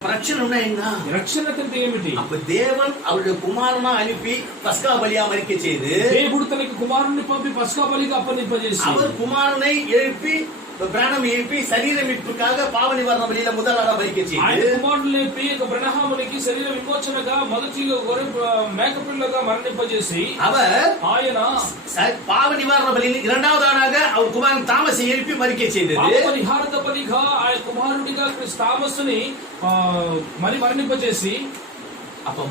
రక్షణ అంటే ఏమిటి? అప్పుడు దేవుని அவருடைய కుమారుని అనిపి పస్కా బలియా మరిక చేது దేవుడు తన కుమారుని పంపి పస్కా బలిగా అప్పగింపజేసి அவர் కుమారుని எழுப்பி ప్రాణం எழுப்பி శరీర మీట్పుకాக పావ నివారణ బలిల మొదలగా మరిక చేது ఆయన కుమారుని లేపి బ్రహ్మమునికి శరీర విమోచనగా మొదటి మేకపిల్లగా మరణింపజేసి ఆయన పావ నివారణ బలిని இரண்டாவதாக அவர் కుమారుని తామస எழுப்பి మరిక చేது పరిహారత బలిగా ఆయన కుమారుడిగా తామసుని మరి మరణింపజేసి அப்ப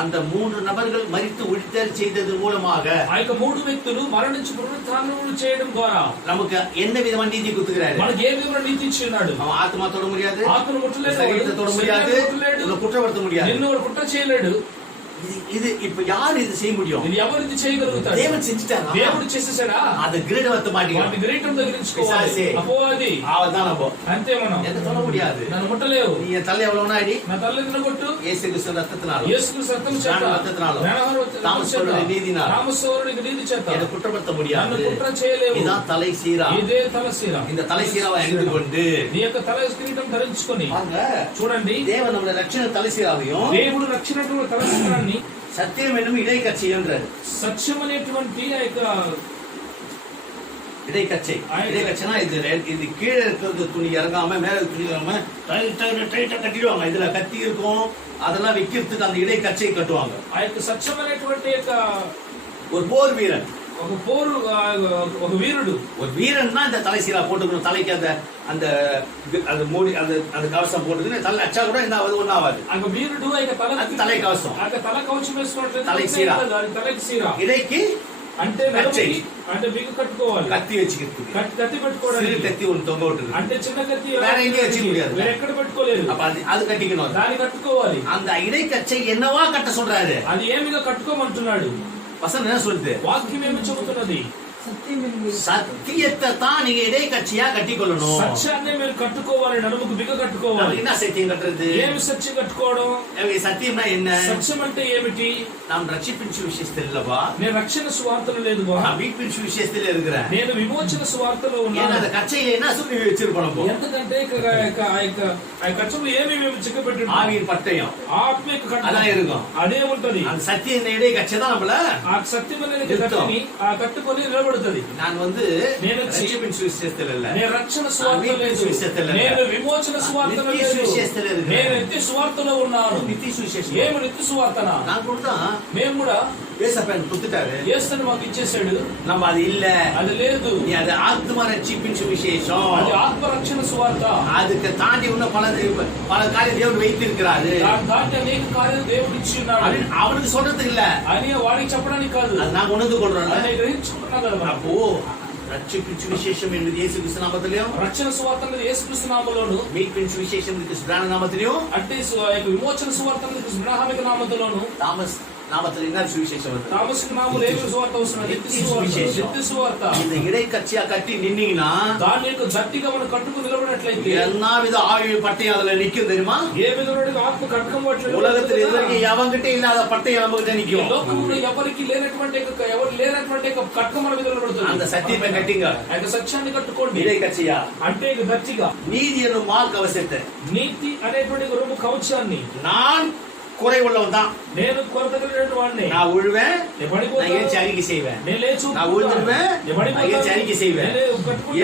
அந்த மூன்று நபர்கள் மரித்து உயிர்த்தெழ செய்தது மூலமாக ఆ యొక్క మూడు వ్యక్తులు మరణించి పునరుత్థానం చేయడం ద్వారా நமக்கு என்ன விதமான நீதி கொடுக்கிறாரு? మనకి ఏ విధమైన నీతి ఇచ్చినాడు? அவன் ஆத்மா தொட முடியாது, ఆత్మను ముట్టలేడు, శరీరத்தை தொட முடியாது, குற்றப்படுத்த முடியாது, నిన్ను కుట్ర చేయలేడు. இது இப்ப யார் இது செய்ய முடியும்? ఇది ఎవరు ఇది చేయగలుగుతారు? దేవుడు చేస్తాడా? దేవుడు చేసేసాడా? அது கிரீடவத்த மாட்டிங்க, అది గ్రేటం దగ్గరించుకోవాలి. అపోవాది அவதான் அப்போ అంతే మనం எந்த தொட முடியாது. నన్ను ముట్టలేవు. நீ தலை எவ்வளவு நாடி నా తల్లి తినగొట్టు இயேசு கிறிஸ்து ரத்தத்தினால, యేసు క్రీస్తు రక్తం చేత, ரத்தத்தினால, తామసోరుని நீதினால, తామసోరుని నీతి చేత என்ன குற்றப்படுத்த முடியாது. నన్ను కుట్ర చేయలేవు. இதான் தலை சீரா. ఇదే తల సీరా. இந்த தலை சீராவை அணிந்து கொண்டு నీ యొక్క తల కిరీటం ధరించుకొని చూడండి, தேவன் நம்முடைய ரட்சண தலை சீராவையும் దేవుడు రక్షణటువంటి తల సీరాన్ని సత్యం என்னும் இடைக்கச்சை என்றார். సత్యం అనేటువంటి ఆ యొక్క இடைக்கச்சை, இடைக்கச்சைனா இது கீழே இருக்கிறது துணி இறங்காம மேல துணி இறங்காம டைட்டா கட்டிடுவாங்க. இதுல கத்தி இருக்கும், அதெல்லாம் வைக்கிறதுக்கு அந்த இடைக்கச்சை கட்டுவாங்க. ఆ యొక్క సత్యం అనేటువంటి యొక్క ஒரு போர் வீரன், ఒక వీరుడు, ஒரு வீரன் தான் இந்த தலை சீரா போட்டுக்கணும். தலைக்கு அந்த அந்த மூடி அந்த கவசம் போட்டுக்கணும். தலை அச்சா கூட என்ன ஆகுது, ஒன்னும் ஆகாது. ఆ వీరుడు ఆ యొక్క తల கவசம், ఆ తల కవచం వేసుకుంటే తలై సీరా, తలకి సీరా. இடைக்கு అంటే అంటే బిగు కట్టుకోవాలి, கத்தி வச்சுக்கிட்டு, కత్తి పెట్టుకోవడానికి கத்தி ஒன்று தொங்க விட்டுருக்கு. అంటే చిన్న కత్తి வேற எங்கேயும் வச்சுக்க முடியாது, வேற ఎక్కడ పెట్టుకోలేదు. அப்ப அது கட்டிக்கணும், దాన్ని కట్టుకోవాలి. அந்த இடைக்கச்சை என்னவா கட்ட சொல்றாரு? అది ఏమిగా కట్టుకోమంటున్నాడు? வசனம் என்ன சொல்லுது? వాక్యం ఏమి చెబుతున్నది? சத்தியத்தை தான் நீங்க இடைக்கட்சியா கட்டிக்கொள்ளணும். సత్యాన్ని మీరు కట్టుకోవాలి, నడుముకు బిగ కట్టుకోవాలి. என்ன சத்தியம் கட்டுறது? ఏమి సత్యం కట్టుకోవడం? சத்தியம்னா என்ன? సత్యం అంటే ఏమిటి? நாம் ரட்சிப்பின் சுவிசேஷத்தில் இல்லவா, నేను రక్షణ సువార్తలో లేదు బా, மீட்பின் சுவிசேஷத்தில் இருக்கிறேன். నేను విమోచన సువార్తలో ఉన్నాను. ஏன்னா அந்த கச்சையில என்ன சொல்லி வச்சிருப்போம்? ఎందుకంటే ఆ కచ్చము ఏమి మేము చిక్కపెట్టి ஆவியின் பட்டயம், ఆత్మిక அதான் இருக்கும், అదే ఉంటది. அந்த సత్యం இடைக்கச்சை தான் நம்மள ఆ సత్యం అనేది కట్టుని ఆ కట్టుకొని నిలబడుతుంది. நான் నేను ரட்சிப்பின் சுவிசேஷத்தில் இல்ல, నేను రక్షణ సువార్తలో లేదు, నేను విమోచన సువార్తలో లేదు, నేను నిత్య సువార్తలో ఉన్నాను. நித்திய சுவிசேஷம் ఏమి నిత్య సువార్తనా? நான் கூட మేము కూడా ஏசப்பன் கொடுத்துட்டாரு, యేసుని మాకు ఇచ్చేసాడు. நம்ம அது இல்ல, అది లేదు. நீ அது ஆத்ம ரட்சிப்பின் சுவிசேஷம், అది ఆత్మ రక్షణ సువార్త. அதுக்கு தாண்டி இன்னும் பல காரியம் தேவன் வைத்திருக்கிறாரு. దాంట్లో అనేక కార్యాలు దేవుడు ఇచ్చి ఉన్నాడు. அவனுக்கு சொல்றதுக்கு இல்ல, అని వాడికి చెప్పడానికి కాదు, அது நான் உணர்ந்து கொள்றோம். அதை గ్రహించుకుంటున్నాం కదా. அப்போ ரட்சிப்பின் சுவிசேஷம் என்பது இயேசு கிறிஸ்து நாமத்திலும், రక్షణ సువార్త అనేది యేసుక్రీస్తు నామములోను, மீட்பின் சுவிசேஷம் கிறிஸ்து நாமத்திலும், అంటే విమోచన సువార్త అనేది కృష్ణ నామములోను, தாமஸ் நாமத்தில் என்ன சுவிசேஷம் வந்து తామసు నామములో ఏ సువార్త వస్తున్నది? నిత్య సువార్త. இந்த இடைக்கட்சியா கட்டி நின்னீங்கன்னா, దాని యొక్క గట్టిగా మనం కట్టుకు నిలబడినట్లయితే எல்லா வித ஆய்வு பட்டயம் அதுல நிக்கும் தெரியுமா? ఏ విధమైన ఆత్మ కట్టుకం పట్ల உலகத்தில் இதுவரைக்கும் எவங்கிட்ட இல்லாத பட்டயம் நமக்கு நிக்கும். లోకంలో ఎవరికి లేనటువంటి కట్టుకం మన మీద నిలబడుతుంది. அந்த சத்தியத்தை கட்டிங்க, ఆ సత్యాన్ని కట్టుకోండి. இடைக்கட்சியா అంటే గట్టిగా நீதி என்னும் மால் கவசத்தை, నీతి అనేటువంటి రొమ్ము కవచాన్ని, நான் குறை உள்ளவன் தான், నేను కొరత కలిగిన వాడిని, நான் உழுவேன், నేను ஏன் அறிக்கை செய்வேன், నేను లేచు நான் உழுதுருவேன், ஏன் அறிக்கை செய்வேன்,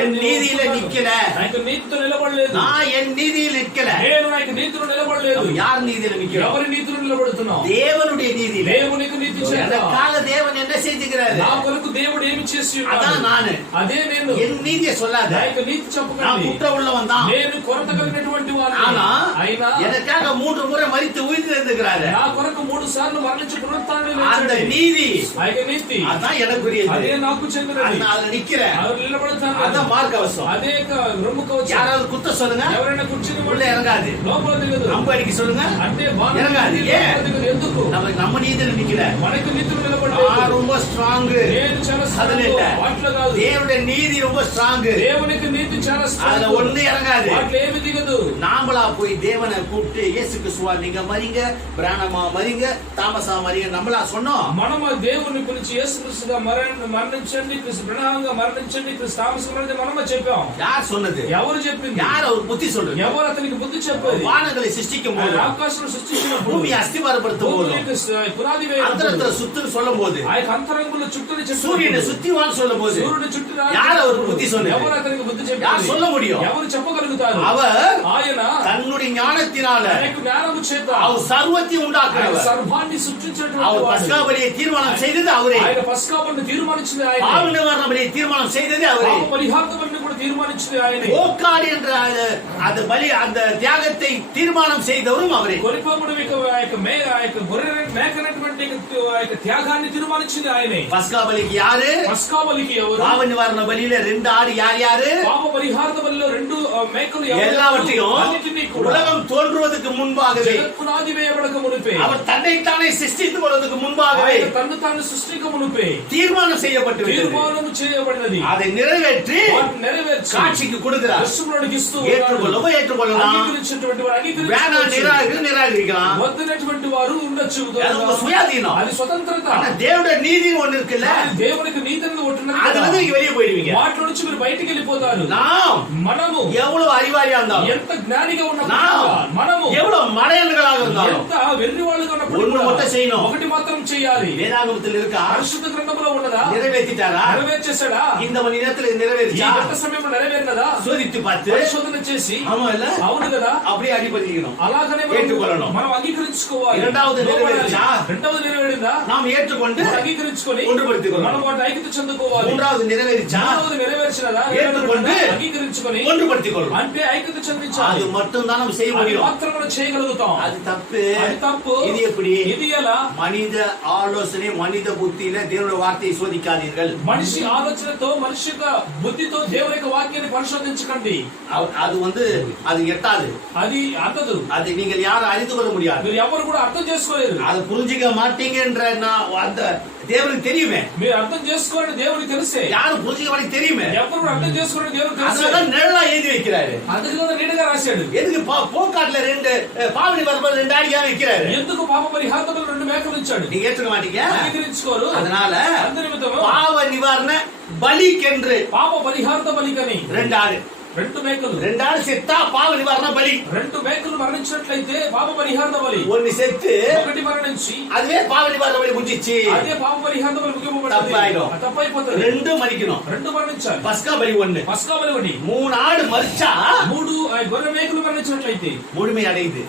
என் நீதியில நிக்கல, నాకు నీతితో నిలబడలేదు, நான் என் நீதியில் நிக்கல, నేను నాకు నీతిలో నిలబడలేదు. யார் நீதியில நிக்கிறோம்? ఎవరి నీతిలో నిలబడుతున్నావు? தேவனுடைய நீதியில. దేవునికి నీతి చేత. எனக்காக தேவன் என்ன செஞ்சுக்கிறாரு? నా కొరకు దేవుడు ఏమి చేసి அதான் நானு. అదే నేను. என் நீதியை சொல்லாத, నాకు నీతి நான் చెప్పకండి. குற்ற உள்ளவன் தான், నేను కొరత కలిగినటువంటి వాడిని. ஆனா అయినా எனக்காக 3 முறை மரித்து உயிர்த்தெழுந்திருக்கிறாரு. నా కొరకు 3 సార్లు మరణించి పునరుత్థానం அந்த చేశాడు. நீதி, ఆ నీతి அதான் எனக்குரியது, అదే నాకు చెందినది. நான் அதுல நிக்கிறேன், அவர் నిలబడతారు. அதான் மார்க்கவசம். అదే రొమ్ము కవచం. யாராவது குத்த சொல்லுங்க, ఎవరైనా కుర్చీని உள்ள இறங்காது, లోపల దిగదు. நம்ப அடிக்க சொல்லுங்க, అంటే இறங்காது. ஏன்? ఎందుకు? நம்ம நீதியில நிக்கல, మనకు నీతిలో నిలబడలేదు. நான் ரொம்ப ஸ்ட்ராங், నేను చాలా அதுல స్ట్రాంగ్. இல்ல, వాటిలో కాదు. தேவனுடைய நீதி ரொம்ப ஸ்ட்ராங், దేవునికి నీతి చాలా அதுல స్ట్రాంగ్. ஒண்ணு இறங்காது. వాటిలో ఏమి దిగదు. நாமளா போய் தேவனை கூப்பிட்டு இயேசு கிறிஸ்துவா நீங்க மரிங்க, பிராணமா மறிங்க, தாமசா மறிங்க நம்மளா சொன்னோம். మనము దేవుని పిలిచి యేసుక్రీస్తుగా మరణించండి, క్రీస్తు ప్రణామంగా మరణించండి, క్రీస్తు తామసంగా మనమే చెప్పాం. யார் சொன்னது? ఎవరు చెప్పింది? யார் அவர் புத்தி சொல்றது? ఎవరు అతనికి బుద్ధి చెప్పేది? வானங்களை சிருஷ்டிக்கும் போது, ఆకాశం సృష్టించినప్పుడు, பூமி అస్థివారப்படுத்தும் போது, పునాది அந்தரத்துல சுத்துன்னு சொல்லும் போது, ఆ యొక్క అంతరంగంలో చుట్టూని சூரியனை சுத்திவான்னு சொல்லும் போது, సూర్యుని చుట్టూ யார் அவருக்கு புத்தி சொன்னது? ఎవరు అతనికి బుద్ధి చెప్పేది? யார் சொல்ல முடியும்? ఎవరు చెప్పగలుగుతారు? அவர் ఆయన தன்னுடைய ஞானத்தினால తనకు జ్ఞానము చేత அவர் సర్వத்தை உண்டாக்குறவர். సర్వాన్ని సృష్టించినటువంటి அவர் వాడు. பஸ்கா பலியை தீர்மானம் செய்தது அவரே. ఆయన పస్కా బలిని తీర్మానించింది ఆయనే. பாவ நிவாரண பலியை தீர்மானம் செய்தது அவரே. పాప పరిహార బలిని కూడా తీర్మానించింది ఆయనే. ஓக்காடு என்ற அந்த பலி, அந்த தியாகத்தை தீர்மானம் செய்தவரும் அவரே. కొలిపోముడు గొర్రె మేకనటువంటి ఆ యొక్క త్యాగాన్ని తీర్మానించింది ఆయనే. பஸ்கா பலிக்கு யாரு? పస్కా బలికి ఎవరు? பாவ நிவாரண பலியில 2 ஆடு யார் யாரு? పాప పరిహార బలిలో 2 మేకలు ఎవరు? எல்லாவற்றையும் అన్నిటినీ కూడా உலகம் தோன்றுவதற்கு முன்பாகவே, జగత్పునాది వేయబడక మునిపే, அவர் தன்னைத்தானே சிருஷ்டித்துக் கொள்வதற்கு முன்பாகவே ఆయన తన్ను తాను సృష్టిక మునిపే தீர்மானம் செய்யப்பட்டு விட்டது. తీర్మానం చేయబడినది. அதை நிறைவேற்றி వాటిని నెరవేర్చి காட்சிக்கு கொடுக்கிறார். దర్శకుడికి ఇస్తూ ஏற்றுக்கொள்ளவோ ஏற்றுக்கொள்ளலாம், అంగీకరించినటువంటి వారు வேணா అంగీకరించవచ్చు, நிராகரிக்கலாம். వద్దనటువంటి వారు ఉండొచ్చు. அது உங்க சுயாதீனம். అది స్వతంత్రత. ஆனா தேவனுடைய நீதின்னு ஒண்ணு இருக்குல்ல, దేవునికి నీతిని ఉంటున్నది அதுல కదా. இருந்து நீங்க வெளியே போயிடுவீங்க. వాటిలో నుంచి మీరు బయటికి వెళ్ళిపోతారు. நாம் మనము எவ்வளவு அறிவாளியா இருந்தாலும், ఎంత జ్ఞానిగా நாம் ఉన్నప్పుడు, మనము எவ்வளவு மடையன்களாக இருந்தாலும் ఎంత వెర్రివాళ్ళుగా ఉన్నప్పుడు ஒண்ணு மட்டும் செய்யணும். ఒకటి మాత్రం చేయాలి. வேதாகமத்தில் இருக்கா? పరిశుద్ధ గ్రంథంలో ఉన్నదా? நிறைவேற்றிட்டாரா? నెరవేర్చేశాడా? இந்த மணி நேரத்துல ఈ நிறைவேறிச்சா? గంట సమయంలో నెరవేరినదా? சோதித்து பார்த்து, పరిశోధన చేసి, ஆமா இல்ல, అవును కదా, அப்படியே அடிபதிக்கணும். అలాగనే ఏற்றுకొనడం. మనం అంగీకరించుకోవాలి. இரண்டாவது నెరవేర్చా? రెండవది నెరవేరిందా? நாம் ஏற்றுக்கொண்டு మనం అంగీకరించుకొని ஒன்றுபடுத்திக்கொள்ளணும். మనం వాటి ఐక్యత చెందుకోవాలి. மூன்றாவது நிறைவேறிச்சா? మూడవది నెరవేర్చినదా? ఏற்றுకొండు అంగీకరించుకొని ஒன்றுபடுத்திக்கொள்ளணும். అంటే ఐక్యత அது చెందించాలి. மட்டும் தான் நம்ம செய்ய అది முடியும். మాత్రం మనం చేయగలుగుతాం. அது தப்பு. అది తప్పు. இது எப்படி? ఇది ఎలా? மனித ஆலோசனை, மனித புத்தியில தேவனுடைய வார்த்தையை சோதிக்காதீர்கள். మనిషి ఆలోచనతో, మనిషి యొక్క బుద్ధితో దేవుని యొక్క వాక్యాన్ని పరిశోధించకండి. அது எட்டாது. అది అందదు. அதை நீங்கள் யாரும் அறிந்து கொள்ள முடியாது. మీరు ఎవరు కూడా అర్థం చేసుకోలేరు. அதை புரிஞ்சுக்க மாட்டீங்கன்ற அந்த தேவனுக்கு தெரியுமே. మీరు అర్థం చేసుకోవాలని దేవునికి తెలిసే. யாரும் புரிஞ்சுக்க மாட்டேங்க தெரியுமே. ఎవరు కూడా అర్థం చేసుకోవాలని దేవునికి తెలిసే. அதனால நிழலா எழுதி வைக்கிறாரு. అందుకు కదా నీడగా రాశాడు. எதுக்கு போக்காட்டுல 2 பாவனி வரும்போது 2 ஆடியா வைக்கிறாரு? ఎందుకు పాప పరిహారతలు 2 మేకలు ఉంచాడు? நீங்க ஏற்றுக்க மாட்டீங்க. అంగీకరించుకోరు. அதனால అందు నిమిత్తము பாவ நிவாரண பலிக்கென்று పాప పరిహారత బలికని 2 ஆடு, 2 మేకలు, 2 ஆடு செத்தா பாவ நிவாரண பலி. 2 మేకలు మరణించినట్లయితే పాప పరిహారత బలి. ஒன்னு செத்து ఒకటి మరణించి அதுவே பாவ நிவாரண பலி முடிஞ்சிச்சு. అదే పాప పరిహారత బలి ముగింపబడింది. தப்பாயிடும். తప్పైపోతుంది. 2 மரிக்கணும். 2 మరణించాలి. பஸ்கா பலி 1. పస్కా బలి 1. 3 ஆடு மரிச்சா 3 గొర్రె మేకలు మరణించినట్లయితే முழுமை அடையுது.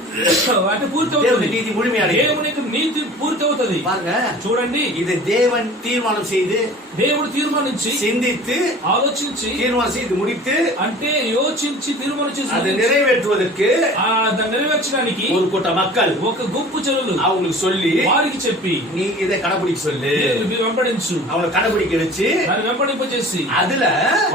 అంటే పూర్తి தேவனுடைய అవుతుంది. நீதி முழுமை அடையுது. దేవుని యొక్క నీతి పూర్తి అవుతుంది. பாருங்க, చూడండి, இது தேவன் தீர்மானம் செய்து, దేవుడు తీర్మానించి, சிந்தித்து, ఆలోచించి, தீர்மானம் செய்து முடித்து, అంటే యోచించి తీర్మానం చేసి அதை நிறைவேற்றுவதற்கு దాన్ని నెరవేర్చడానికి ஒரு கூட்ட மக்கள் ఒక గుంపు జనులు அவங்களுக்கு சொல்லி, వారికి చెప్పి, நீ இதை கடைபிடிக்க சொல்லு, వెంబడించు, அவங்களை கடைபிடிக்க வச்சு, దాన్ని వెంబడింపజేసి, அதுல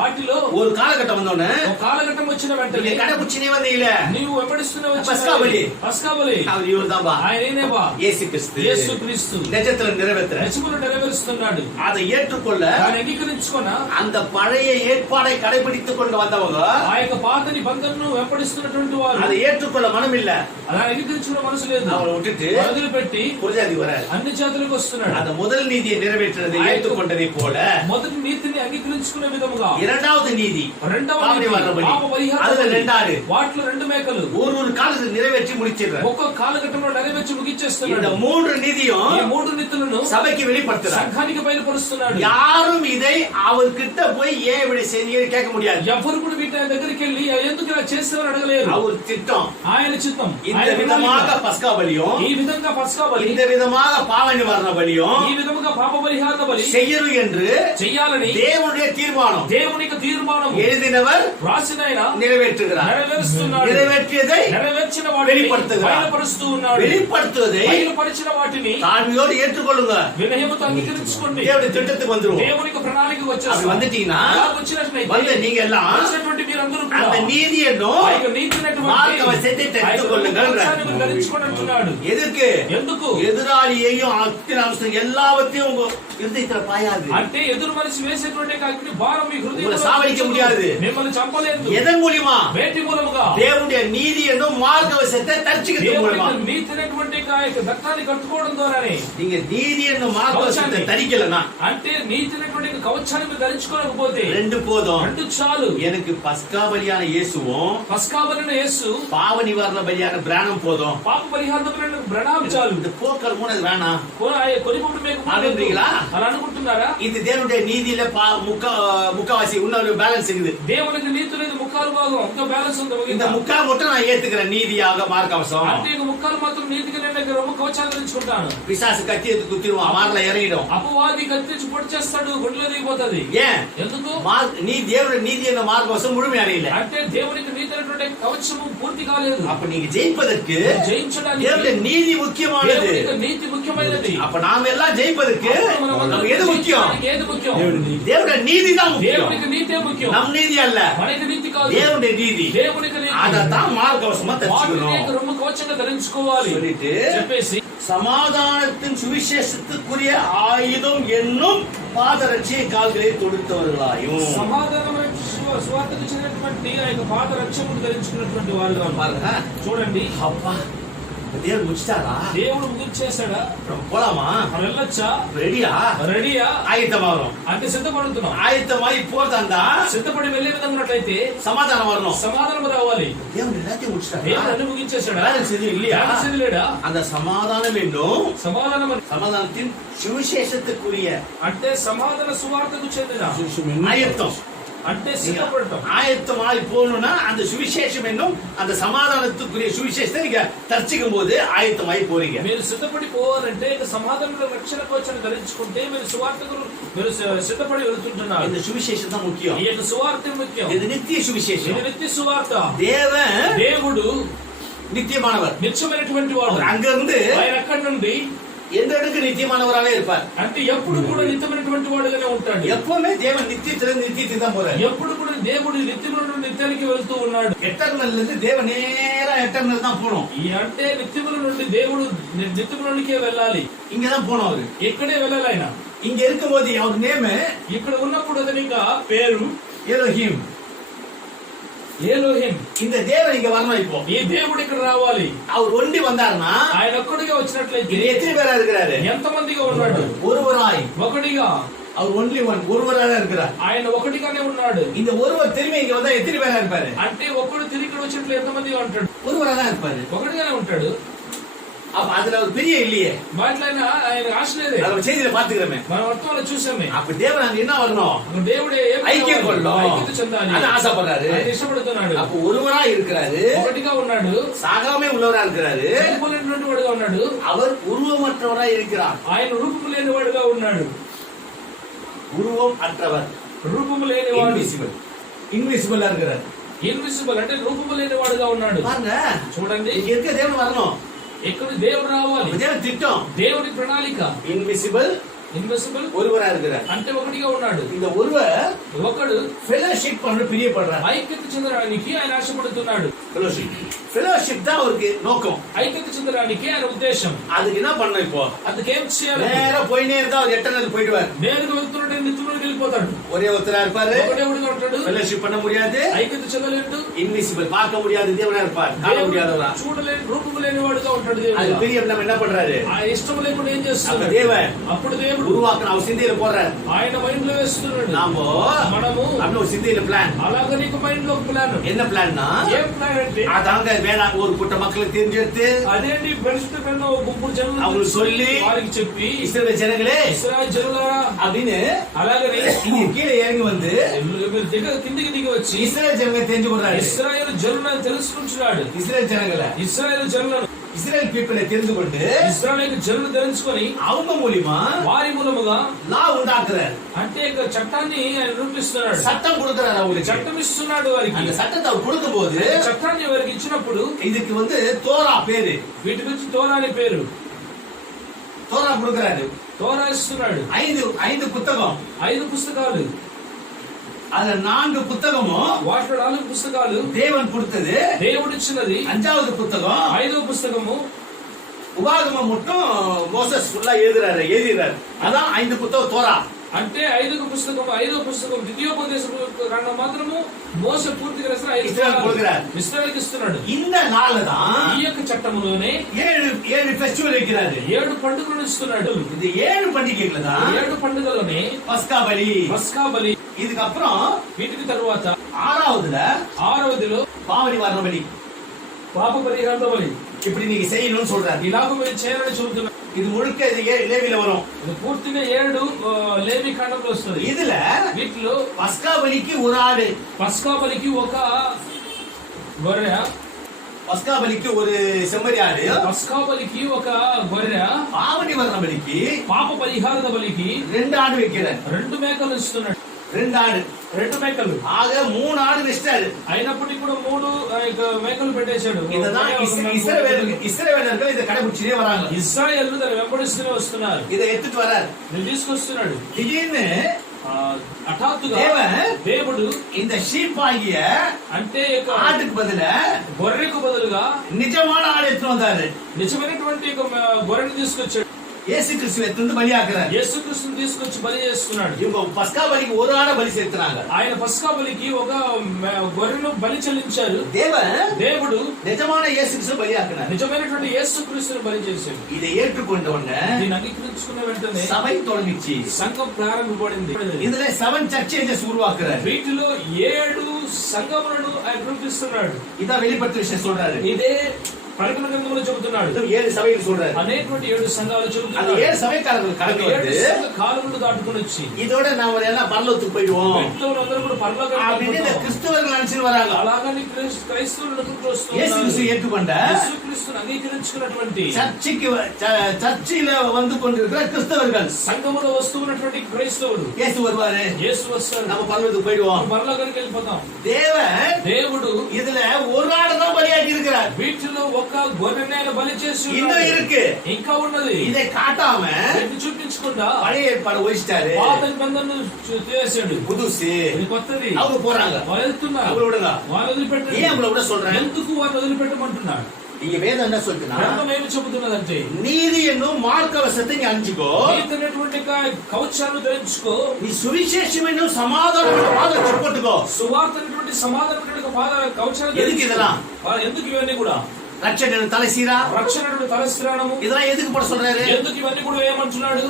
వాటిలో ஒரு కాలகட்டம் வந்தோடனே ఒక కాలఘట్టం వచ్చిన వెంటనే நீங்க கடைபிடிச்சினே வந்தீங்கள, నీవు వెంబడిస్తున్న పస్కా బలి. పస్కా బలి அவர் இவர்தான் பா, ఆయనేనేబా இயேசு கிறிஸ்து. యేసుక్రీస్తు நிஜத்துல நிறைவேற்ற నిజమును నెరవేరుస్తున్నాడు. அதை ఏற்றுకొள்ள దాన్ని అంగీకరించుకొన அந்த பழைய ஏற்பாடை கடைபிடித்துக் கொண்டு வந்தவங்க ఆ యొక్క పాత నిబంధనను వెంబడిస్తున్నటువంటి వారు அதை ஏற்றுக்கொள்ள மனம் இல்ல, అలా అంగీకరించుకున్న మనసు లేదు. அவங்களை விட்டுட்டு వదిలిపెట్టి புரியாதி வர అన్ని జాతులకు వస్తున్నాడు. அந்த முதல் நீதியை நிறைவேற்றினதை ஏற்றுக்கொண்டதை போல మొదటి నీతిని అంగీకరించుకునే విధముగా இரண்டாவது நீதி రెండవ பாவ నీతి, நிவாரண பலி. పాప పరిహార அதுல బలి. 2 ஆடு, వాటిలో 2 మేకలు ஒரு காலத்தில் நிறைவேற்றி முடிச்சிடுற. ఒక్కొక్క కాలఘట్టంలో నెరవేర్చి இந்த ముగించేస్తున్నాడు. 3 நீதியும் ఈ 3 నీతులను சபைக்கு வெளிப்படுத்துறார். సంఘానికి బయలుపరుస్తున్నాడు. யாரும் இதை அவர்கிட்ட போய் ஏன் இப்படி செஞ்சீங்கன்னு கேட்க முடியாது. ఎవరు కూడా వీటి ఆయన దగ్గరికి వెళ్ళి ఎందుకు ఇలా చేస్తామని అడగలేరు. அவர் திட்டம் ఆయన చిత్తం, இந்த ఆయన விதமாக ప్రణాళిక. பஸ்கா பலியும், ఈ విధంగా పస్కా బలి, இந்த விதமாக பாவ நிவாரண பலியும் ఈ విధముగా పాప పరిహార బలి செய்யணும் என்று చెయ్యాలని தேவனுடைய தீர்மானம் దేవుని యొక్క తీర్మానం எழுதினவர் రాసిన ఆయన நிறைவேற்றுகிறார். నెరవేరుస్తున్నాడు. நிறைவேற்றியதை నెరవేర్చిన వాటిని வெளிப்படுத்துகிறார். బయలుపరుస్తూ ఉన్నాడు. வெளிப்படுத்துவதை బయలుపరిచిన వాటిని தாழ்மையோடு ஏற்றுக்கொள்ளுங்க. వినయముతో అంగీకరించుకోండి. தேவனுடைய திட்டத்துக்கு வந்துருவோம். దేవుని యొక్క ప్రణాళికకు அப்படி వచ్చేస్తాం. வந்துட்டீங்கன்னா అలా వచ్చినట్లయితే வந்து நீங்க எல்லாம் వచ్చినటువంటి ఉన్నటువంటి మీరందరూ அந்த కూడా நீதி என்னும் ఆ యొక్క నీతినటువంటి மார்க்கவசத்தை தெரிந்து கொள்ளுங்கள். కవచాన్ని ధరించుకొని అంటున్నాడు. எதுக்கு? ఎందుకు? எதிராளியையும் அக்கிரமத்தையும் எல்லாவற்றையும் உங்க இருதயத்துல பாயாது. అంటే ఎదురు మనిషి వేసేటువంటి అగ్ని భారం మీ హృదయంలో சாவடிக்க முடியாது. మిమ్మల్ని చంపలేదు. எதன் மூலியமா? వేటి మూలముగా? தேவனுடைய நீதி என்னும் மார்க்கவசத்தை தரிச்சுக்கிறது மூலமா. దేవుని నీతినటువంటి దత్తాన్ని కట్టుకోవడం ద్వారానే. நீங்க நீதி என்னும் மார்க்கவசத்தை தரிக்கலனா, అంటే నీతినటువంటి కవచాన్ని మీరు ధరించుకోకపోతే ரெண்டு போதும். రెండు చాలు. எனக்கு பஸ்கா பலியான இயேசுவும் పస్కా బలిన యేసు பாவ நிவாரண பலியான பிராணம் போதும். పాప పరిహారమైన బ్రహ్మం చాలు. இந்த போக்கல் மூணது வேணாம் కొనిపుడు మీకు அப்படின்றீங்களா? అలా అనుకుంటున్నారా? இது தேவனுடைய நீதியில முக்காவாசி இன்னொரு பேலன்ஸ் இருக்குது. దేవునికి నీతి లేదు, ముక్కాలు భాగం ఇంకా బ్యాలెన్స్ ఉంది. இந்த முக்கால் மட்டும் நான் ஏத்துக்கிறேன் நீதியாக மார்க்கவசம். అంటే ఇక ముక్కాలు మాత్రం నీతిగా నేను రొమ్ము కవచాలు ధరించుకుంటాను. பிசாசு கத்தி எடுத்து குத்திடுவான், மார்ல இறங்கிடும். అపవాది కత్తిరించి పొడి చేస్తాడు, గుండెలో దిగిపోతుంది. ஏன்? ఎందుకు? நீ தேவனுடைய நீதி என்ற மார்க்கவசம் முழுமை அடையல. అంటే దేవునికి నీతి అనేటువంటి కవచము పూర్తి కాలేదు. அப்ப நீங்க ஜெயிப்பதற்கு జయించడానికి தேவனுடைய நீதி முக்கியமானது. దేవునికి నీతి ముఖ్యమైనది. அப்ப நாம எல்லாம் ஜெயிப்பதற்கு நமக்கு எது முக்கியம்? ఏది ముఖ్యం? தேவனுடைய நீதி தான் முக்கியம். దేవునికి నీతే ముఖ్యం, நம் நீதி அல்ல. మనకి నీతి కాదు, தேவனுடைய நீதி. దేవునికి నీతి. அதத்தான் மார்க்கவசமா தரிச்சுக்கணும் రొమ్ము కవచంగా ధరించుకోవాలి சொல்லிட்டு చెప్పేసి சமாதானத்தின் சுவிசேஷத்துக்குரிய ஆயுதம் என்னும் பாதரட்சியை கால்களை தொடுத்தவர்களாயும். సమాధానమైన సువార్తకు చెందినటువంటి ఆ యొక్క పాద రక్షకుడు ధరించుకున్నటువంటి వారుగా பாருங்க, చూడండి. அப்பா தேவன் முடிச்சிட்டாரா? దేవుడు ముగించేశాడా? போலாமா? మనం వెళ్ళొచ్చా? ரெடியா? రెడీయా? ஆயத்தமா வரும். అంటే సిద్ధపడుతున్నాం. ஆயத்தமாயி போறதா సిద్ధపడి వెళ్లే విధంగా ఉన్నట్లయితే சமாதானம் வரணும். సమాధానం రావాలి. தேவன் எல்லாத்தையும் முடிச்சிட்டாரா? దేవుడు అన్ని ముగించేశాడా? பேலன்ஸ் எதுவும் இல்லையா? బ్యాలెన్స్ ఏమీ లేడా? அந்த சமாதானம் என்னும் సమాధానం சமாதானத்தின் சுவிசேஷத்துக்குரிய అంటే సమాధాన సువార్తకు చెందిన ஆயத்தம். అంటే సిద్ధపడటం. ஆயத்தமாய் போகணும்னா அந்த சுவிசேஷம் என்னும் அந்த சமாதானத்துக்குரிய சுவிசேஷத்தை நீங்க தரிசிக்கும் போது ஆயத்தமாய் போறீங்க. మీరు సిద్ధపడి పోవాలంటే ఇక సమాధానంలో రక్షణ కవచాన్ని ధరించుకుంటే మీరు సువార్తకు మీరు సిద్ధపడి వెళ్తుంటున్నారు. இந்த சுவிசேஷம் தான் முக்கியம். ఈ యొక్క సువార్త ముఖ్యం. இது நித்திய சுவிசேஷம். ఇది నిత్య సువార్త. దేవుడు நித்தியமானவர், నిత్యమైనటువంటి వాడు. அங்க இருந்து ఆయన అక్కడి నుండి என்றெடுக்கு நித்தியமானவராகவே இருப்பார். అంటే ఎప్పుడు కూడా నిత్యమైనటువంటి వాడుగానే ఉంటాడు. எப்பவுமே தேவன் நித்தியத்திலிருந்து நித்தியத்துக்கு தான் போறாரு. ఎప్పుడు కూడా దేవుడు నిత్యం నుండి నిత్యానికి వెళ్తూ ఉన్నాడు. எட்டர்னல் இருந்து தேவன் நேரா எட்டர்னல் தான் போகணும். ఈ అంటే నిత్యముల నుండి దేవుడు నిత్యములకే వెళ్ళాలి. இங்கதான் போனோம் அவரு. ఇక్కడే వెళ్ళాలి ఆయన. இங்க இருக்கும்போது அவர் நேம் ఇక్కడ ఉన్నప్పుడు అతని పేరు எலோஹிம். ఎలోహిం. இந்த தேவன் இங்க வரணும். இப்போ ఈ దేవుడు ఇక్కడ రావాలి. அவர் ஒண்டி வந்தாருன்னா ఆయన ఒక్కడిగా వచ్చినట్లయితే எத்தனை பேரா இருக்கிறாரு? ఎంత మందిగా ఉన్నాడు? ஒருவராய். ఒకటిగా. அவர் ஒன்லி ஒன், ஒருவராக தான் இருக்கிறார். ఆయన ఒకటిగానే ఉన్నాడు. இந்த ஒருவர் திரும்பி இங்க வந்தா எத்தனை பேரா இருப்பாரு? అంటే ఒక్కడు తిరిగి వచ్చినట్లు ఎంత మందిగా ఉంటాడు? ஒருவரா தான் இருப்பாரு. ఒకటిగానే ఉంటాడు. அப்ப அதுல ஒரு பெரிய இல்லையே. వాటిలో ఆయన ఆశ లేదే. நம்ம செய்தியில பாத்துக்கிறோமே. మనం వర్తమానంలో చూసామే. அப்ப தேவன் அங்க என்ன வரணும்? దేవుడే ஐக்கியம் கொள்ளணும். ఐక్యత చెందాలి. அது ஆசைப்படுறாரு. ఆయన ఇష్టపడుతున్నాడు. அப்ப ஒருவரா இருக்கிறாரு. ఒకటిగా ఉన్నాడు. சாகாமே உள்ளவரா இருக்கிறாரு. రూపములేనిటువంటి వాడుగా ఉన్నాడు. அவர் உருவமற்றவரா இருக்கிறார். ఆయన రూపము లేని వాడుగా ఉన్నాడు. உருவம் அற்றவர். రూపము లేని వాడు. இன்விசிபிள். இன்விசிபிளா இருக்கிறார். ఇన్విజిబుల్ అంటే రూపము లేని వాడుగా ఉన్నాడు. பாருங்க, చూడండి. இங்க இருக்க தேவன் வரணும். ఎక్కడ దేవుడు రావాలి. தேவன் திட்டம். దేవుడి ప్రణాళిక. இன்விசிபிள், ఇన్విజిబుల్ ஒருவரா இருக்கிறார். అంటే ఒకటిగా ఉన్నాడు. இந்த ஒருவர் ఒకడు ஃபெலோஷிப் பண்ண பிரியப்படுறார். ఐక్యత చెందడానికి ఆయన ఆశపడుతున్నాడు. ஃபெலோஷிப் தான் அவருக்கு நோக்கம். ఐక్యత చెందడానికి ఆయన ఉద్దేశం. அதுக்கு என்ன பண்ணணும்? இப்போ அதுకేం చేయాలి? நேரா போயினே இருந்தா அவர் எட்டர்னல் போயிடுவார். నేరుగా వెళ్తుంటే నిత్యములకు వెళ్ళిపోతాడు. ஒரே ஒருத்தரா இருப்பாரு. ఒకడే ఒకటిగా ఉంటాడు. ஃபெலோஷிப் பண்ண முடியாது. ఐక్యత చెందలేడు. இன்விசிபிள், பார்க்க முடியாது தேவனா இருப்பார். காண முடியாதவரா, చూడలేని రూపము లేని వాడుగా ఉంటాడు அது దేవుడు. பெரிய நம்ம என்ன பண்றாரு? ఆ ఇష్టం లేకుండా ఏం அப்ப చేస్తున్నాడు? தேவன் అప్పుడు దేవుడు உருவாக்குன அவர் சிந்தையில போடுறாரு. ఆయన మైండ్ లో వేస్తున్నాడు. நாம మనము அப்படி ஒரு சிந்தையில பிளான். అలాగే నీకు మైండ్ లో ప్లాన్. என்ன பிளான்னா, ఏం ప్లాన్ అంటే அதாங்க வேளா ஒரு கூட்ட மக்களுக்கு தெரிஞ்செடுத்து అదేంటి పరిశుద్ధమైన ఒక గుంపు జనులు அவங்களுக்கு சொல்லி వారికి చెప్పి இஸ்ரவேல் ஜனங்களே ఇశ్రాయేలు జనులారా அப்படின்னு అలాగనే இங்க கீழே இறங்கி வந்து కిందికి దిగి వచ్చి இஸ்ரவேல் ஜனங்களை தெரிஞ்சு கொள்றாரு. ఇశ్రాయేలు జనులను తెలుసుకుంటున్నాడు. இஸ்ரவேல் ஜனங்களை, ఇశ్రాయేలు జనులను, இஸ்ரவேல் பீப்பிளை தெரிந்து கொண்டு ఇశ్రాయేలు జనులు తెలుసుకొని அவங்க மூலியமா వారి మూలముగా லா உண்டாக்குறாரு. అంటే ఇక చట్టాన్ని ఆయన రూపిస్తున్నాడు. சட்டம் கொடுக்கிறாரு. அவங்களுக்கு చట్టం ఇస్తున్నాడు వారికి. அந்த சட்டத்தை அவர் கொடுக்கும் போது చట్టాన్ని వారికి ఇచ్చినప్పుడు இதுக்கு வந்து தோரா பேரு. వీటి గురించి తోరా అని పేరు. தோரா கொடுக்கிறாரு. తోరా ఇస్తున్నాడు. 5 புத்தகம். 5 పుస్తకాలు. அதுல 4 புத்தகமும் వాటిలో 4 పుస్తకాలు தேவன் கொடுத்தது. దేవుడిచ్చినది. 5வது புத்தகம் 5వ పుస్తకము உபாகமம் மட்டும் மோசஸ் ஃபுல்லா எழுதுறாரு. அதான் 5 புத்தகம் தோரா. అంటే 5వ పుస్తకం ద్వితీయోపదేశ గ్రంథం మాత్రము మోసే పూర్తిగా రాసిన 5 పుస్తకాలు ఇశ్రాయేలుకి ఇస్తున్నాడు. இந்த நாள்ல தான் ఈ యొక్క చట్టములోనే 7 ఫెస్టివల్ வைக்கிறாரு. 7 పండుగలను ఇస్తున్నాడు. இது 7 பண்டிகைகள தான் 7 పండుగలనే பஸ்கா பலி. இதுக்கப்புறம் వీటికి తరువాత 6వదిలో பாவ நிவாரண பலி, పాప పరిహార బలి. இப்படி நீங்க செய்யணும்னு சொல்றாரு. ఇలాగ మీరు చేయాలని చెబుతున్నారు. இது முழுக்க லேவியில வரும். ఇది పూర్తిగా 7 లేవి ఖండంలో వస్తుంది. இதுல వీటిలో பஸ்கா பலிக்கு ஒரு ஆடு, పస్కా బలికి ఒక గొర్రె, பஸ்கா பலிக்கு ஒரு செம்மறி ஆடு, పస్కా బలికి ఒక గొర్రె, பாவ நிவாரண பலிக்கு పాప పరిహార బలికి 2 ஆடு வைக்கிறார். 2 మేకలు ఇస్తున్నాడు. 2 ఆడు, 2 మేకలు. ஆக 3 ஆடு வெஸ்டாரு. అయినప్పటికీ కూడా 3 మేకలు పెట్టేశాడు. இததான் இஸ்ரவேலர்கள் இதை கடைபிடிச்சிட்டே வராங்க. ఇశ్రాయేలు దాన్ని వెంబడిస్తూనే వస్తున్నారు. இதை எடுத்துட்டு வராரு. నేను తీసుకొస్తున్నాడు. திடீர்னு హఠాత్తుగా దేవుడు இந்த ஷீப் ஆகிய అంటే ஆட்டுக்கு பதிலா గొర్రెకు బదులుగా நிஜமான ஆடு எடுத்து வந்தாரு. నిజమైనటువంటి గొర్రెని తీసుకొచ్చాడు. இயேசு கிறிஸ்துவை எடுத்து பலியாக்குறாரு. యేసుక్రీస్తుని తీసుకొచ్చి బలి చేస్తున్నాడు. இவங்க பஸ்கா பலிக்கு ஒரு ஆடை பலி செலுத்துறாங்க. ఆయన పస్కా బలికి ఒక గొర్రెను బలి చెల్లించారు. దేవుడు நிஜமான இயேசு கிறிஸ்துவை பலியாக்குறாரு. నిజమైనటువంటి యేసుక్రీస్తుని బలి చేశాడు. இதை ஏற்றுக்கொண்ட உடனே దీన్ని అంగీకరించుకున్న వెంటనే சபை தொடங்கிச்சு. సంఘం ప్రారంభపడింది. இதுல 7 சர்ச்சேஜஸ் உருவாக்குறாரு. వీటిలో 7 సంఘములను ఆయన రూపిస్తున్నాడు. இதான் வெளிப்படுத்த விஷயம் சொல்றாரு. ఇదే ప్రకటన గ్రంథంలో చెబుతున్నాడు. 7 సభைகள் சொல்றாரு. అనేటువంటి 7 సంఘాలు చెబుతున్నాడు. அந்த 7 సభைக்காரர்கள் கடந்து வந்து కాలములు దాటుకొని వచ్చి இதோட நாம எல்லாம் பரலோகத்துக்கு போய்டுவோம். అందరూ కూడా పరలోకానికి அப்படின்னு இந்த கிறிஸ்தவர்கள் நினைச்சிட்டு வராங்க. అలాగని క్రైస్తవులు అనుకుంటూ వస్తున్నారు. இயேசு கிறிஸ்து ஏற்றுக்கொண்ட యేసుక్రీస్తుని అంగీకరించుకున్నటువంటి சர்ச்சில வந்து கொண்டிருக்கிற கிறிஸ்தவர்கள், సంఘములో వస్తున్నటువంటి క్రైస్తవులు இயேசு வருவாரு, యేసు వస్తాడు, நம்ம பரலோகத்துக்கு போய்டுவோம். పరలోకానికి వెళ్ళిపోతాం. దేవుడు இதுல ஒரு ஆடு தான் பலியாக்கி இருக்கிறார். వీటిలో ఒక గొర్రెని ఆయన బలి చేసి இன்னும் இருக்கு, ఇంకా ఉన్నది. இதை காட்டாம చూపించకుండా பழைய ஏற்பாடு ஒழிச்சிட்டாரு. పాత నిబంధనను చేసాడు. புதுசு ఇది కొత్తది. அவங்க போறாங்க, వాళ్ళు వెళ్తున్నారు. அவங்கள விடுங்க. వాళ్ళు వదిలిపెట్టారు. ஏன் அவங்கள விட சொல்றேன்? ఎందుకు వాళ్ళు వదిలిపెట్టమంటున్నాడు? இங்க வேதம் என்ன சொல்லுதுன்னா, గ్రంథం ఏమి చెబుతున్నదంటే நீதி என்னும் మార్గవసத்தை நீ அணிஞ்சுக்கோ, నీతినటువంటి కవచాలను ధరించుకో, நீ சுவிசேஷம் என்னும் சமாதானமான பாதம் చెప్పుకో. సువార్త అనేటువంటి సమాధానటువంటి కవచాలు எதுக்கு இதெல்லாம்? ఎందుకు ఇవన్నీ కూడా? ரட்சண தலைசீரா, రక్షణ తలస్త్రాణము, இதெல்லாம் எதுக்கு போட சொல்றாரு? ఎందుకు ఇవన్నీ కూడా వేయమంటున్నాడు?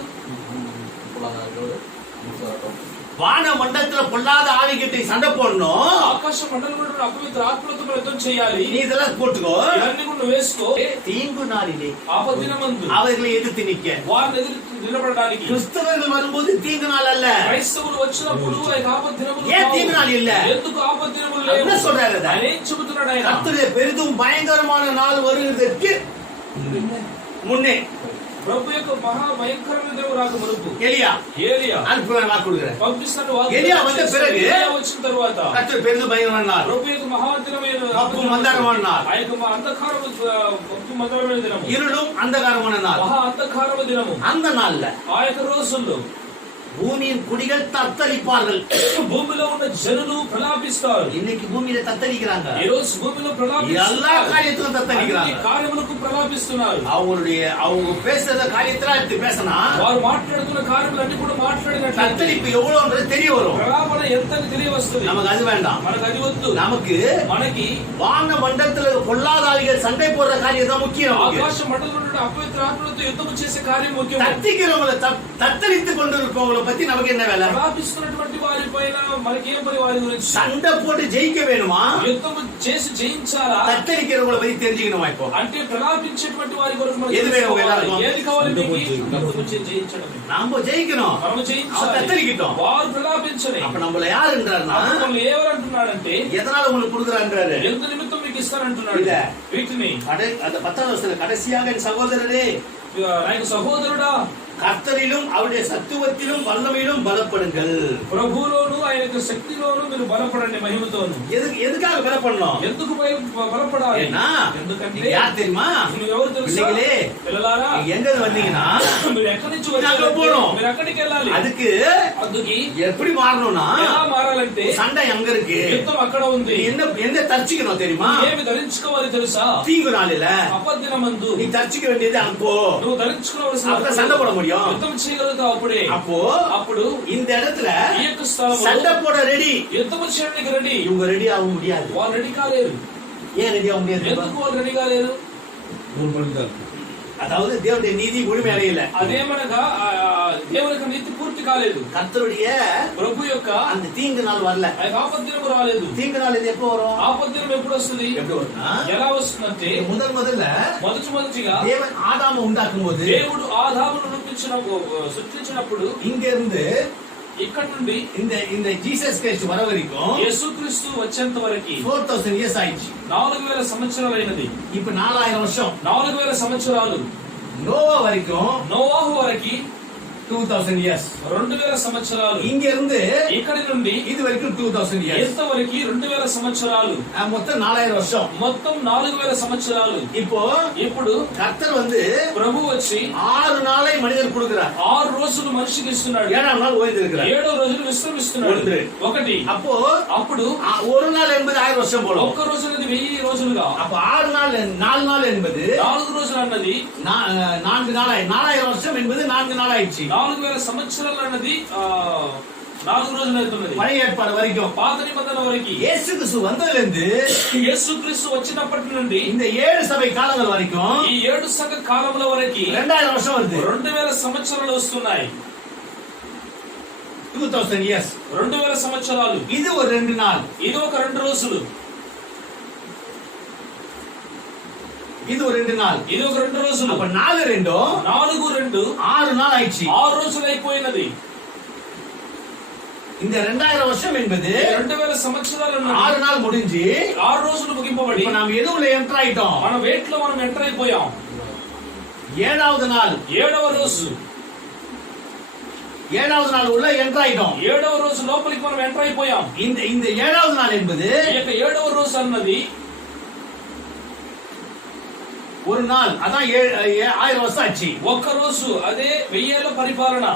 வான மண்டலத்துல பொல்லாத ஆவிகிட்ட சண்டை போடணும். ఆకాశ మండలంలో అపవిత్ర ఆత్మలతో యుద్ధం చేయాలి. நீ இதெல்லாம் போட்டுக்கோ. ఇవన్నీ కూడా వేసుకో. தீங்கு நாளிலே ఆపదినమందు அவர்களை எதிர்த்து நிக்க, వారిని ఎదురు నిలబడడానికి. கிறிஸ்தவர்கள் வரும்போது தீங்கு நாள் அல்ல. క్రైస్తవులు వచ్చినప్పుడు ఆపదినములు. ஏன் தீங்கு நாள் இல்ல? ఎందుకు ఆపదినములు లేవు? என்ன சொல்றாரு? ఆయన ఏం చెబుతున్నాడు? ఆయన கர்த்தருடைய பெரிதும் பயங்கரமான நாள் வருவதற்கு முன்னே ప్రభు యొక్క మహా భయంకరమైన దినం రాక మునుపు எலியா அனுப்புவேன் வாக்கு கொடுக்கிறேன். పంపిస్తాను. எலியா வந்த பிறகு వచ్చిన తర్వాత கர்த்தர் பெரிதும் பயங்கரமான நாள், ప్రభు యొక్క మహాదినమైన மப்பும் மந்தாரமான நாள், ఆ యొక్క అంధకారము మందరమైన దినము, இருளும் அந்தகாரமான நாள். మహా అంధకారము దినము. அந்த நாள்ல ఆ యొక్క రోజుల్లో பூமியின் குடிகள் தத்தளிப்பார்கள். భూమిలో ఉన్న జనులు ప్రలాపిస్తారు. இன்னைக்கு பூமியில தத்தளிக்கிறாங்க. ఈ రోజు భూమిలో எல்லா ప్రలాపిస్తారు. காரியத்துக்கும் தத்தளிக்கிறாங்க. కార్యములకు ప్రలాపిస్తున్నారు. அவங்க பேசுற காரியத்துல எடுத்து பேசினா వారు మాట్లాడుతున్న కార్యములన్నీ కూడా మాట్లాడినట్లు தத்தளிப்பு எவ்வளவுன்றது தெரிய வரும். ప్రలాపన ఎంత తెలియవస్తుంది. நமக்கு அது வேண்டாம். మనకు అది వద్దు. మనకి வான மண்டலத்துல பொல்லாதாரிகள் சண்டை போடுற காரியம் தான் முக்கியம். ఆకాశ మండలంలో అపవిత్ర ఆత్మలతో యుద్ధం చేసే కార్యం ముఖ్యం. தத்திக்கிறவங்களை தத்தளித்து கொண்டிருப்பவங்களை பத்தி நமக்கு என்ன வேலை? ప్రలాపిస్తున్నటువంటి వారి పైన మనకి ఏం పని? వారి గురించి சண்டை போட்டு ஜெயிக்க வேணுமா? యుద్ధం చేసి జయించాలా? தத்தளிக்கிறவங்களை பத்தி தெரிஞ்சுக்கணுமா? இப்போ అంటే ప్రలాపించేటువంటి వారి కొరకు మనకి ఏది వేணும்? ఏది కావాలి? జయించడం. நாம ஜெயிக்கணும், మనం జయించాలి. தத்தளிக்கிட்டோம். వారు ప్రలాపించని. அப்ப நம்மள யார் என்றாருன்னா, వాళ్ళు ఏమరంటున్నాడంటే எதனால உங்களுக்கு கொடுக்குறான்றாரு? ఎంత నిమిత్తం మీకు ఇస్తానంటున్నాడు. వీటిని அந்த 10வது வருஷத்துல கடைசியாக என் சகோதரரே, ఆయన సహోదరుడా, கர்த்தரிலும் அவருடைய சத்துவத்திலும் வல்லமையிலும் பலப்படுங்கள். ప్రభువులోను ఆయన యొక్క శక్తిలోను మీరు బలపడండి మహిమతోను. எதுக்காக பலப்படணும்? ఎందుకు బలపడాలి? ஏன்னா ఎందుకంటే யார் தெரியுமா? మీరు ఎవరు తెలుసా? పిల్లలారా, எங்க வந்தீங்கன்னா మీరు ఎక్కడి నుంచి వచ్చారు? మీరు ఎక్కడికి వెళ్ళాలి? அதுக்கு எப்படி மாறணும்னா, ఎలా మారాలంటే சண்டை எங்க இருக்கு, யுத்தம் అక్కడ ఉంది. என்ன தரிச்சிக்கணும் தெரியுமா? ఏమి ధరించుకోవాలి తెలుసా? தீங்கு நாளில అపదినమందు நீ தரிச்சிக்க வேண்டியது அப்போ నువ్వు ధరించుకోవాల్సిన அப்ப சண்டை போட முடியும். యుద్ధం చేయగలుగుతావు అప్పుడే. అప్పుడు இந்த இடத்துல ఈ యొక్క స్థలంలో சண்டை போட ரெடி, యుద్ధం చేయడానికి రెడీ. இவங்க ரெடி ஆக முடியாது. వాళ్ళు రెడీ కాలేరు. ஏன் ரெடி ஆக முடியாது? ఎందుకు వాళ్ళు రెడీ కాలేరు? அதாவது தேவனுடைய நீதி முழுமை அடையல. అదేమనగా దేవుని యొక్క నీతి పూర్తి కాలేదు. கர்த்தருடைய ప్రభు యొక్క அந்த தீங்கு நாள் வரல. ఆపద్దినం రాలేదు. தீங்கு நாள் இது எப்போ வரும்? ఆపద్దినం ఎప్పుడు వస్తుంది? எப்படி வரும்னா, ఎలా వస్తుందంటే మొదటిగా தேவன் ஆதாமை உண்டாக்கும் போது, దేవుడు ఆదామును సృష్టించినప్పుడు இங்க இருந்து ఇక్కడ నుండి இந்த ஜீசஸ் கிறிஸ்து வர வரைக்கும் యేసుక్రీస్తు వచ్చేంత వరకు 4000 ఇయర్స్ ఆయిச்சு. 4000 సంవత్సరాలైనది. இப்ப 4000 வருஷம். 4000 సంవత్సరాలు. நோவா வரைக்கும், నోవాహు వరకు 2000 ఇయర్స్. 2000 సంవత్సరాలు. இங்க இருந்து ఇక్కడి నుండి இது வரைக்கும் 2000 ఇయర్స్. ఎంత వరకు 2000 సంవత్సరాలు. மொத்தம் 4000 வருஷம். మొత్తం 4000 సంవత్సరాలు. ఇప్పుడు கர்த்தர் வந்து ప్రభు వచ్చి 6 நாளை மனிதர் கொடுக்கிறார். 6 రోజులు మనిషికి ఇస్తున్నాడు. 7ஆம் நாள் ஓய்ந்து இருக்கிறார். 7వ రోజున విశ్రమిస్తున్నాడు. ఒకటి. అప్పుడు ஒரு நாள் என்பது 1000 வருஷம் போல. ఒక్క రోజు అనేది 1000 రోజులుగా. அப்ப 4 நாள் என்பது 4 రోజులు అన్నది 4 நாள். 4000 வருஷம் என்பது 4 நாள் ஆயிடுச்சு. 4000 సంవత్సరాలు అన్నది 4 రోజులు అవుతున్నది. பழைய ஏற்பாடு வரைக்கும், పాత నిబంధన వరకు. இயேசு கிறிஸ்து வந்ததுல இருந்து, యేసుక్రీస్తు వచ్చినప్పటి నుండి இந்த 7 சபை காலங்கள் வரைக்கும், ఈ 7 సంఘ కాలముల వరకు 2000 வருஷம் வருது. 2000 సంవత్సరాలు వస్తున్నాయి. 2000 ఇయర్స్. 2000 సంవత్సరాలు. இது ஒரு 2 நாள். ఇది ఒక 2 రోజులు. இது ஒரு 2 நாள். ఇది ఒక 2 రోజులు. அப்ப 4 2 6 நாள் ஆயிடுச்சு. 6 రోజులు అయిపోయినది. இந்த 2000 வருஷம் என்பது 2000 సంవత్సరాలు 6 நாள் முடிஞ்சு 6 రోజులు ముగింపబడి, இப்ப நாம் எதுல ఎంటర్ ஆயிட்டோம்? మన వేట్లో మనం ఎంటర్ అయిపోయాం. 7வது நாள், 7వ రోజు. 7வது நாள் உள்ள ఎంటర్ ஆயிட்டோம். 7వ రోజు లోపలికి మనం ఎంటర్ అయిపోయాం. இந்த 7வது நாள் என்பது ఈ యొక్క 7వ రోజు అన్నది ஒரு நாள். அதான் 1000 வருஷம் ஆச்சு. ఒక్క రోజు. అదే 1000 ఏళ్ల పరిపాలన.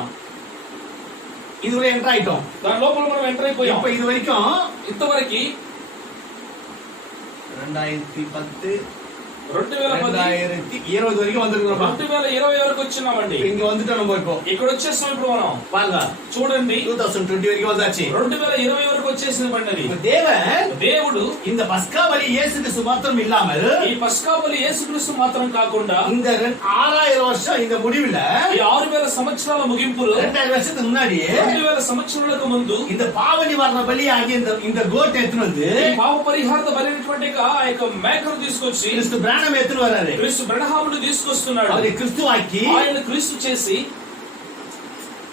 இதுல ఎంటర్ ஆயிட்டோம். దాని లోపల మనం ఎంటర్ అయిపోయాం. இப்ப இது வரைக்கும் ఇంతవరకు 2010 2020 வரைக்கும் வந்திருக்கிறோம். 2020 వరకు వచ్చినామండి. இங்க வந்துட்டோம். நம்ம இப்போ ఇక్కడ వచ్చేసాం. ఇప్పుడు మనం பாருங்க, చూడండి, 2020 వரைக்கும் வந்தாச்சு. 2020 వరకు వచ్చేసినది. దేవుడు இந்த பஸ்கா பலி இயேசு கிறிஸ்து மாத்திரம் இல்லாமல், ఈ పస్కా బలి యేసుక్రీస్తు మాత్రం కాకుండా, இந்த 6000 வருஷம் இந்த முடிவுல, ఈ 6000 సంవత్సరాల ముగింపులో, 2000 வருஷத்துக்கு முன்னாடி 2000 సంవత్సరాలకు ముందు இந்த பாவ நிவாரண பலி ஆகிய இந்த கோட் எடுத்துட்டு வந்து, పాప పరిహార బలి అయినటువంటి ఆ యొక్క మేకను తీసుకొచ్చి கிறிஸ்து பிராணம் எடுத்துட்டு வராரு. క్రీస్తు బ్రహ్మను తీసుకొస్తున్నాడు. அவரை கிறிஸ்துவாக்கி, ఆయన క్రీస్తు చేసి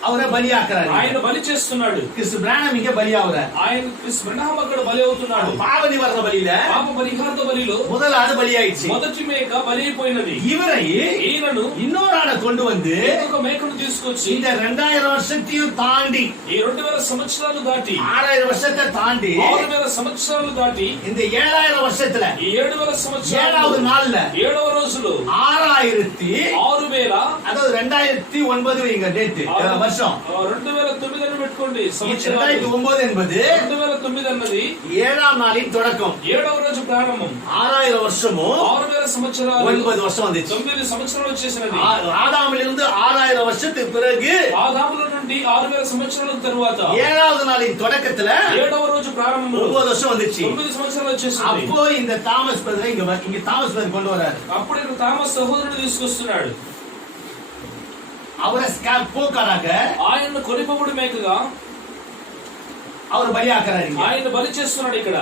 அவரை பலியாக்குறாரு. ఆయన బలి చేస్తున్నాడు. கிறிஸ்து பிராணம் இங்க பலியாகுறார். ఆయన క్రీస్తు బ్రహ్మ అక్కడ బలి అవుతున్నాడు. பாவ நிவாரண பலியில పాప పరిహార బలిలో முதலாவது பலியாயிடுச்சு. మొదటి మేక బలి అయిపోయినది. இவரை ఈయనను இன்னொரு ஆளை கொண்டு வந்து ఇంకొక మేకను తీసుకొచ్చి இந்த 2000 வருஷத்தையும் தாண்டி, ఈ 2000 సంవత్సరాలు దాటి, 6000 வருஷத்தை தாண்டி, 6000 సంవత్సరాలు దాటి, இந்த 7000 வருஷத்துல ఈ 7000 సంవత్సరాలు 7வது நாள்ல 7వ రోజులో 6000 அதாவது 2009 இங்க டேட் வருஷம் 2009 అని పెట్టుకోండి. 2009 என்பது 2009 అన్నది 7ஆம் நாளின் தொடக்கம். 7వ రోజు ప్రారంభం. 6000 வருஷமும் 6000 సంవత్సరాలు 9 வருஷம் வந்துச்சு. 9 సంవత్సరాలు వచ్చేసినది. ஆதாமிலிருந்து 6000 வருஷத்துக்கு பிறகு, ఆదాముల నుండి 6000 సంవత్సరాల తరువాత 7வது நாளின் தொடக்கத்துல 7వ రోజు ప్రారంభంలో 9 வருஷம் வந்துச்சு. 9 సంవత్సరాలు వచ్చేసింది. அப்போ இந்த தாமஸ் பிரதர் இங்க தாமஸ் பிரதர் கொண்டு வராரு. అప్పుడు ఇక్కడ థామస్ సహోదరుడు తీసుకొస్తున్నాడు. அவரை போக்காராக, ఆయన కొనిపబడి మేకగా அவர் பலியாக்குறாரு. ఆయన బలి చేస్తున్నాడు. ఇక్కడ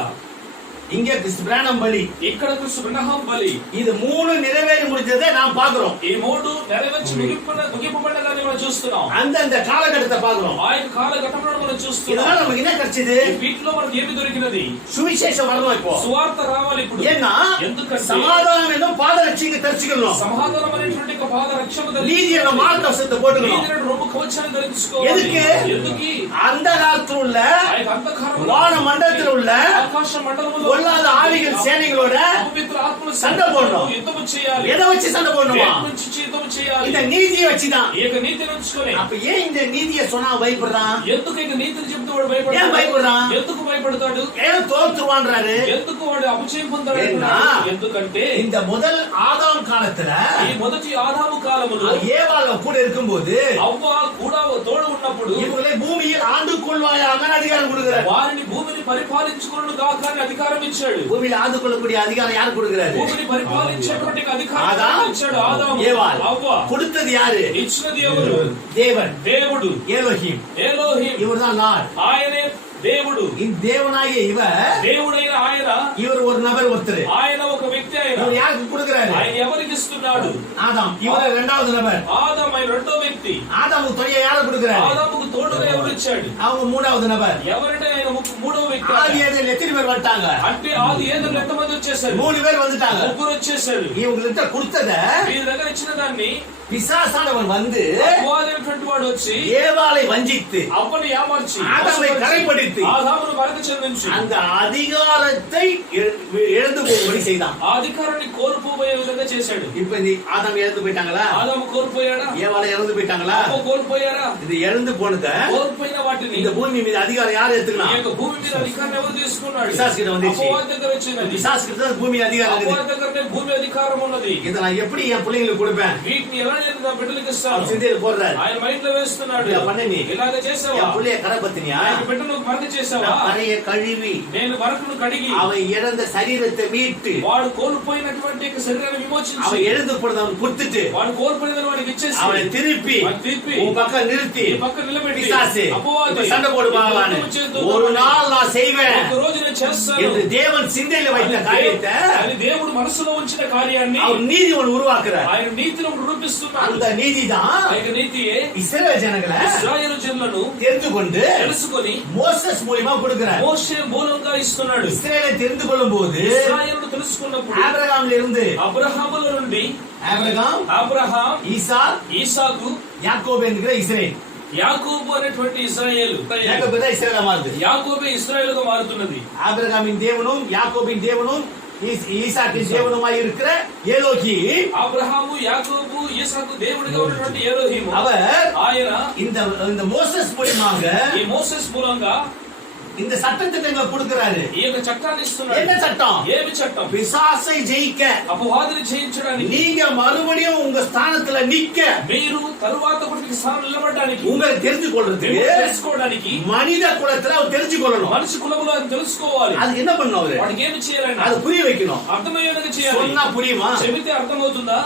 இங்க கிறிஸ்து பிரானம் பலி, ఇక్కడ క్రీస్తు బ్రహ్మ బలి. இது மூணு நிறைவேறி முடிஞ்சதை நாம் பார்க்கிறோம். ఈ మూడు నెరవేర్చి ముగింపబడ్డదాన్ని మనం చూస్తున్నాం. அந்த காலகட்டத்தை பார்க்கிறோம். ఆ యొక్క కాలఘట్టంలో మనం చూస్తున్నాం. இதனால நமக்கு என்ன கிடைச்சது? వీటిలో మనకి ఏమి దొరికినది? சுவிசேஷம் வரணும். இப்போ సువార్త రావాలి. ఇప్పుడు ஏன்னா ఎందుకంటే சமாதானம் என்னும் பாதரட்சிங்க தெரிஞ்சுக்கணும். సమాధానం అనేటువంటి ఒక పాద రక్షణ நீதியை மார்க்கவசத்தை போட்டுக்கணும். నీతిని రొమ్ము కవచాన్ని ధరించుకోవాలి. எதுக்கு? ఎందుకు? அந்த காலத்துல உள்ள ఆ యొక్క అంధకారంలో வான மண்டலத்தில் உள்ள ఆకాశ మండలంలో பொல்லாத ஆவிகள் சேனைகளோட పవిత్ర ఆత్మల சண்டை போடணும். యుద్ధం చేయాలి. எதை வச்சு சண்டை போடணுமா? యుద్ధం చేయాలి. இந்த நீதியை வச்சுதான். ఈ యొక్క నీతిని ఉంచుకొని. அப்ப ஏன் இந்த நீதியை சொன்னா பயப்படுறான்? ఎందుకు ఇక నీతిని చెప్తూ వాడు భయపడతాడు? ஏன் பயப்படுறான்? ఎందుకు భయపడతాడు? ஏன் தோத்துருவான்றாரு? ఎందుకు వాడు అపజయం పొందాడు? ఎందుకంటే இந்த முதல் ஆதாம் காலத்துல ఈ మొదటి ఆదాము కాలములో ஏவாள் கூட இருக்கும்போது అవ్వ కూడా తోడు ఉన్నప్పుడు இவங்களை பூமியில் ஆண்டு கொள்வாயாக அதிகாரம் கொடுக்கிறார். వారిని భూమిని పరిపాలించుకును గాక అని అధికారం ఇచ్చాడు. பூமியில் ஆண்டு கொள்ளக்கூடிய அதிகாரம் யார் கொடுக்கிறாரு? భూమిని పరిపాలించేటువంటి అధికారం ஆதாம், ఇచ్చాడు ఆదాము. ஏவாள். అవ్వ கொடுத்தது யாரு? ఇచ్చినది ఎవరు? தேவன், దేవుడు, எலோஹிம். ఎలోహిం. இவர்தான் லார்డ్. ఆయనే దేవుడు. இந்த தேவனாகிய இவர், దేవుడైన ఆయన, இவர் ஒரு நபர், ஒருத்தர். ఆయన ఒక వ్యక్తి. ఆయన இவர் யாருக்கு கொடுக்கிறாரு? ఆయన ఎవరికి ఇస్తున్నాడు? ஆதாம். இவர் இரண்டாவது நபர். ఆదాము ఆయన రెండో వ్యక్తి. ஆதாமுக்கு துணையை யாரை கொடுக்கிறாரு? ఆదాముకు తోడుగా ఎవరు ఇచ్చాడు? அவங்க மூணாவது நபர். ఎవరంటే ఆయన మూడో వ్యక్తి. ஆதி ஏதேல் ఎత్తిని பேர் வந்துட்டாங்க? అంటే ఆది ఏదైనా ఎంతమంది వచ్చేసారు? 3 பேர் வந்துட்டாங்க. ముగ్గురు వచ్చేసారు. இவங்கள்ட்ட கொடுத்தத వీరి దగ్గర ఇచ్చిన దాన్ని பிசாசானவன் வந்து అపవాదైనటువంటి వాడు వచ్చి ஏவாளை வஞ்சித்து అవ్వని ఏమార్చి ஆதாமை கரைப்படுத்தி ఆదామును మరక చెందించి அந்த அதிகாரத்தை இழந்து போகும்படி செய்தான். ఆ అధికారాన్ని కోల్పోయే విధంగా చేశాడు. இப்ப இந்த ஆதாம் இழந்து போயிட்டாங்களா? ఆదాము కోల్పోయాడా? ஏவாளை இழந்து போயிட்டாங்களா? అవ్వ కోల్పోయారా? இது இழந்து போனத కోల్పోయిన వాటిని இந்த பூமி மீது அதிகாரம் யார் ఈ எடுத்துக்கலாம்? యొక్క భూమి మీద అధికారం ఎవరు తీసుకున్నాడు? பிசாசு கிட்ட வந்துச்சு. అపవాది దగ్గర వచ్చింది. பிசாசு கிட்ட தான் பூமி அதிகாரம் இருக்குது. అపవాది దగ్గరనే భూమి అధికారం ఉన్నది. இதை நான் எப்படி என் பிள்ளைங்களுக்கு கொடுப்பேன்? వీటిని ఎలా నేను నా బిడ్డలకు ఇస్తాను? சிந்தையில போடுறாரு. ఆయన మైండ్ లో వేస్తున్నాడు. ఇలా பண்ண நீ ఇలాగ చేసావా? என் பிள்ளைய கரைபத்தினியா? ఆయన బిడ్డను మరక చేసావా? கரையை கழுவி నేను మరకను కడిగి அவன் இழந்த சரீரத்தை மீட்டு వాడు కోల్పోయినటువంటి శరీరాన్ని విమోచించి அவன் எழுந்து போனதை அவன் கொடுத்துட்டு వాడు కోల్పోయిన వాడికి ఇచ్చేసి அவனை திருப்பி உன் பக்கம் நிறுத்தி ఈ పక్కన నిలబెట్టి பிசாசு అపవాది இப்ப சண்டை போடுவாங்க. ஒரு நாள் நான் செய்வேன் ఒక రోజు నేను చేస్తాను என்று தேவன் சிந்தையில வைத்த காரியத்தை అది దేవుడు మనసులో ఉంచిన కార్యాన్ని அவர் நீதி ஒன்று உருவாக்குறார். ఆయన నీతిని నిరూపిస్తున్నాడు. அந்த நீதிதான் ఆయన నీతియే இஸ்ரவேல் ஜனங்களை ఇశ్రాయేలు జనులను தெரிந்து கொண்டு తెలుసుకొని மோசஸ் மூலமா கொடுக்கிறார். మోషే మూలంగా ఇస్తున్నాడు. இஸ்ரவேலை தெரிந்து கொள்ளும் போது ఇశ్రాయేలును తెలుసుకున్నప్పుడు ஆபிரகாம்ல இருந்து అబ్రహాముల నుండి అబ్రహాం, ఈసాకు, யாக்கோபு என்கிற இஸ்ரேல், యాకోబు అనేటువంటి ఇశ్రాయేలు. யாக்கோபு தான் இஸ்ரேலா மாறுது. యాకోబే ఇశ్రాయేలుగా మారుతున్నది. ஆபிரகாமின் தேவனும் யாக்கோபின் தேவனும் ஈசாக்கின் தேவனுமாய் இருக்கிற எலோஹிம், అబ్రహాము, యాకోబు, ఈసాకు దేవుడిగా ఉన్నటువంటి ఎలోహిము, அவர் ఆయన இந்த மோசஸ் மூலமாக ఈ మోసెస్ మూలంగా இந்த சட்டத்திட்டங்களை கொடுக்கிறாரு. ఈ యొక్క చట్టాన్ని ఇస్తున్నాడు. என்ன சட்டம்? ఏమి చట్టం? பிசாசை ஜெயிக்க, అపవాదిని జయించడానికి, நீங்க మறுபடியும் உங்க ஸ்தானத்துல நிக்க, మీరు తరువాత ఒకటికి స్థానం నిలబడడానికి, உங்களை தெரிந்து கொள்றதுக்கு, తెలుసుకోవడానికి மனித குலத்துல அவர் தெரிஞ்சு கொள்ளணும். మనిషి కులములో అది తెలుసుకోవాలి. அதுக்கு என்ன பண்ணணும்? அவரு వాడికి ఏమి చేయాలండి? அது புரிய வைக்கணும். అర్థమయ్యేలాగా చేయాలి. சொன்னா புரியுமா? చెబితే అర్థమవుతుందా?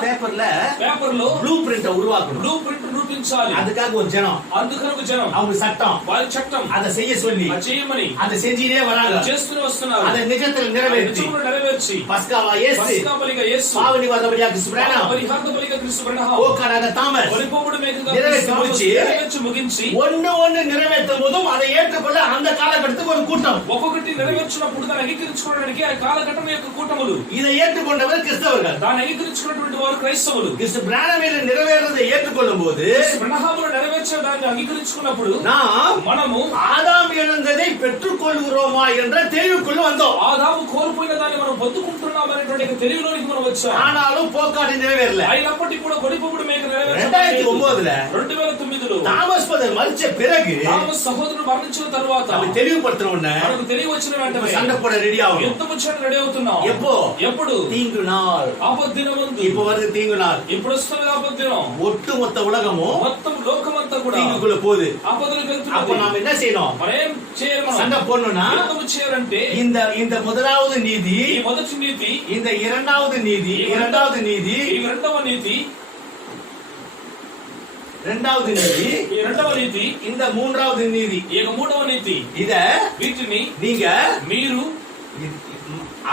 పేపర్ లో ப்ளூ பிரிண்ட் உருவாக்கணும். బ్లూ ప్రింట్ రూపించాలి. அதுக்காக ஒரு ஜனம், అందుకని జనం, அவங்க சட்டம், వారి చట్టం அதை செய்ய சொல்லி అది చేయమని அதை செஞ்சிட்டே வராங்க. చేస్తూనే వస్తున్నారు. அதை நிஜத்தில் நிறைவேற்றி பஸ்காவா இயேசு, పస్కా బలిగా యేసు, பாவநிவாரண பலியாக கிறிஸ்து பிராணம், పరిహార బలిగా క్రీస్తు బ్రహ్మ, ஓக்கானாக தாமஸ் పరిపూర్ణ మేకగా நிறைவேற்றி ముగించి ஒன்னு நிறைவேற்றும் போதும் அதை ஏற்றுக்கொள்ள அந்த காலகட்டத்துக்கு ஒரு கூட்டம், ఒక్కొక్కటి నెరవేర్చినప్పుడు దాన్ని అంగీకరించుకోవడానికి ఆ కాలఘట్టం యొక్క కూటములు, இதை ఏற்றுக்கொண்டவர் கிறிஸ்தவர்கள். దాన్ని అంగీకరించుకున్నటువంటి వారు క్రైస్తవులు. கிறிஸ்து பிராணமில் நிறைவேறதை ஏற்றுக்கொள்ளும் போது, బ్రహ్మములు నెరవేర్చే దాన్ని అంగీకరించుకున్నప్పుడు நாம் మనము ஆதாம் இழந்ததை பெற்றுக்கொள்கிறோமா என்ற தெளிவுக்குள்ள வந்தோம். ఆదాము కోల్పోయిన దాన్ని మనం పొందుకుంటున్నాం అనేటువంటి తెలివిలోనికి మనం వచ్చాం. ஆனாலும் போக்காடு நிறைவேறல. అయినప్పటికీ కూడా కొడిపొప్పుడు మేక 2009 தாமஸ் பதர் மரிச்ச பிறகு, తామస్ సహోదరుడు మరణించిన తర్వాత அது தெளிவுபடுத்தின உடனே మనకు తెలివి వచ్చిన వెంటనే சண்டை போட ரெடி ஆகும். యుద్ధం వచ్చాక రెడీ అవుతున్నాం. ఎప్పుడు? தீங்கு நாள். ఆపద్దినమందు. இப்ப வருது தீங்கு நாள். ఇప్పుడు వస్తున్నది ఆపద్దినం. ஒட்டுமொத்த உலகமும் మొత్తం లోకమంతా కూడా தீங்குக்குள்ள போகுது. ఆపదలకు அப்ப వెళ్తున్నది. நாம என்ன செய்யணும்? మనం ఏం చేయాలి? మనం சண்டை போடணும்னா యుద్ధం చేయాలంటే இந்த முதலாவது நீதி, ఈ మొదటి నీతి, இந்த இரண்டாவது நீதி, ఈ రెండవ నీతి, இரண்டாவது நீதி, ఈ రెండవ నీతి, இந்த மூன்றாவது நீதி, ఈ మూడవ నీతి, இத వీటిని நீங்க మీరు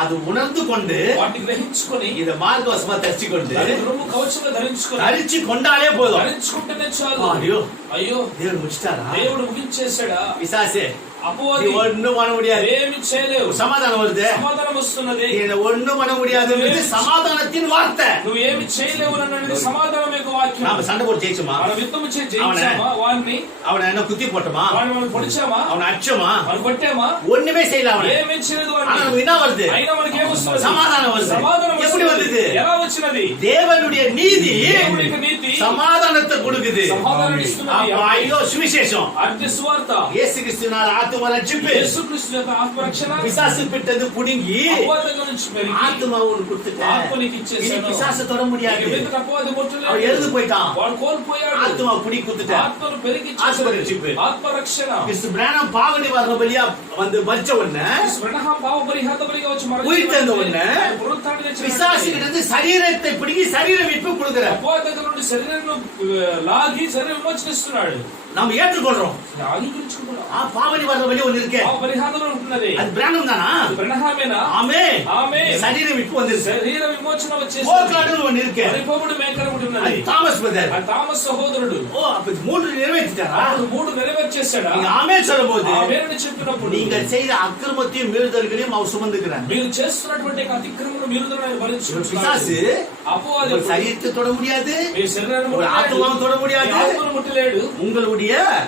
அது உணர்ந்து கொண்டு వాటిని గ్రహించుకొని இத மார்க்கவசமா தரிச்சு கொண்டு రొమ్ము కవచంగా ధరించుకొని தரிச்சு கொண்டாலே போதும். ధరించుకుంటేనే చాలు. ஐயோ అయ్యో தேவன் முடிச்சிட்டாரா? దేవుడు ముగించేశాడా? பிசாசே అపవాది ஒண்ணும் பண்ண முடியாது. ఏమీ చేయలేవు. சமாதானம் வருது. సమాధానం వస్తున్నది. ஒண்ணும் பண்ண முடியாது. சமாதானத்தின் வார்த்தை. నువ్వు ఏమి చేయలేవు అన్నది సమాధానం యొక్క వాక్యం. நாம சண்டை போட்டு ஜெயிச்சோமா? మనం యుద్ధం చేసి జయించామా? వారిని அவனை என்ன குத்தி போட்டோமா? వారిని మనం పొడిచామా? அவனை அடிச்சோமா? మనం కొట్టామా? ஒண்ணுமே செய்யல. அவனை ఏమీ చేయలేదు. ஆனா நமக்கு என்ன வருது? అయినా మనకి ఏం వస్తుంది? சமாதானம் வருது. సమాధానం எப்படி வந்தது? ఎలా వచ్చినది? தேவனுடைய நீதி దేవుని యొక్క నీతి சமாதானத்தை கொடுக்குது. సమాధానం ఇస్తున్నది. ஐயோ சுவிசேஷம் అంటే సువార్త. இயேசு கிறிஸ்துவினால் ஆத்தும ரட்சிப்பு. యేసుక్రీస్తు యొక్క ఆత్మరక్షణ. பிசாசு பிட்டது புடுங்கி అపవాది దగ్గర నుంచి పెరిగి ஆத்துமாவை உனக்கு கொடுத்துட்டேன். ఆత్మనికి இனி ఇచ్చేసాను. பிசாசு தொட முடியாது. ఎందుకు అపవాది ముట్టలేదు? அவன் எழுந்து போயிட்டான். వాడు కోల్పోయాడు. ஆத்துமா புடி கொடுத்துட்டேன். ఆత్మను పెరిగి ஆத்தும ரட்சிப்பு. ఆత్మరక్షణ. கிறிஸ்து பிராணம் பாவ நிவாரண பலியா வந்து மரிச்ச உடனே బ్రహ్మ పాప పరిహార బలిగా వచ్చి உயிர்த்தெழுந்த உடனே పునరుత్థానం చేసిన பிசாசு கிட்ட இருந்து சரீரத்தை பிடிங்கி சரீர மீட்பு கொடுக்கிறார். అపవాది దగ్గర నుండి శరీరాన్ని లాగి శరీర విమోచనిస్తున్నాడు. நாம ஏற்றுக்கொள்றோம். అంగీకరించుకుంటున్నాం. பாவ நிவாரண பலி ஒன்னு இருக்கு. పాప పరిహారం ఉంటున్నది. அது பிராணம் தானா? బ్రహ్మమేనా? ஆமென். ఆమేన్. சரீர மீட்பு வந்திருக்கு. శరీర విమోచన వచ్చేసింది. போர்க்காடுன்னு ஒன்னு இருக்கு. పరిపూర్ణ మేకర ఉంటున్నది. அது தாமஸ் பிரதர். ఆ తామస్ సహోదరుడు. ஓ அப்ப மூன்று நிறைவேற்றிட்டாரா? మూడు నెరవేర్చేశాడా? நீங்க ஆமென் சொல்லும்போது ఆమేన్ చెప్పినప్పుడు நீங்க செய்த அக்கிரமத்தையும் மீறுதல்களையும் அவர் சுமந்துக்கிறார். మీరు చేస్తున్నటువంటి అతిక్రమణ మీరుదలను భరించుకుంటున్నారు. பிசாசு అపవాది சரீரத்தை தொட முடியாது. మీ శరీరాన్ని ஒரு ஆத்துமாவை தொட முடியாது. ఆత్మను ముట్టలేడు. உங்களுடைய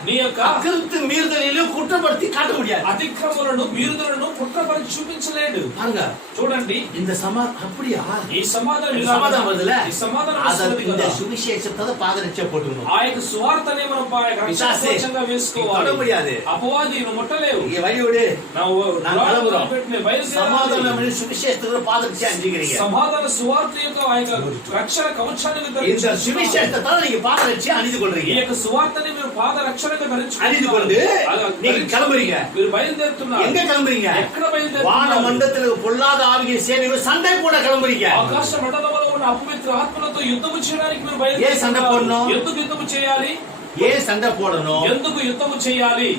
నీ యొక్క அக்கிரமத்து மீறுதலையும் குற்றப்படுத்தி காட்ட முடியாது. అతిక్రమలను మీరుదలను కుట్రపరిచి చూపించలేడు. பாருங்க చూడండి இந்த அப்படியா ఈ సమాధానం இந்த சமாதானம் வருதுல ఈ సమాధానం அத వస్తుంది இந்த కదా. சுவிசேஷத்தை பாதரட்ச போட்டுக்கணும். ఆ యొక్క సువార్తనే మనం రక్షణగా தொட వేసుకోవాలి. முடியாது. అపవాది నువ్వు ముట్టలేవు. இங்க வழியோடு நான் கிளம்புறோம். బయలుదేరాలి. சமாதானம் சுவிசேஷத்தை பாதரட்ச அஞ்சுக்கிறீங்க. సమాధాన సువార్త యొక్క ఆ యొక్క రక్షణ కవచాన్ని இந்த ధరించుకుంటున్నారు. சுவிசேஷத்தை தான் நீங்க பாதரட்ச அணிந்து ఈ கொள்றீங்க. యొక్క సువార్తని మీరు పాద రక్షణగా அணிந்து கொண்டு நீங்க கிளம்புறீங்க. మీరు బయలుదేరుతున్నారు. எங்க கிளம்புறீங்க? ఎక్కడ வான బయలుదేరుతున్నారు? மண்டலத்துல பொல்லாத ஆவிய சேனைகள் சண்டை போட கிளம்புறீங்க. ఆకాశ మండలంలో ఉన్న అపవిత్ర ఆత్మలతో యుద్ధము చేయడానికి మీరు ఏ సండే పోడணும்? ఎందుకు యుద్ధము చేయాలి? ஏன் சண்டை போடணும்? ఎందుకు యుద్ధము చేయాలి?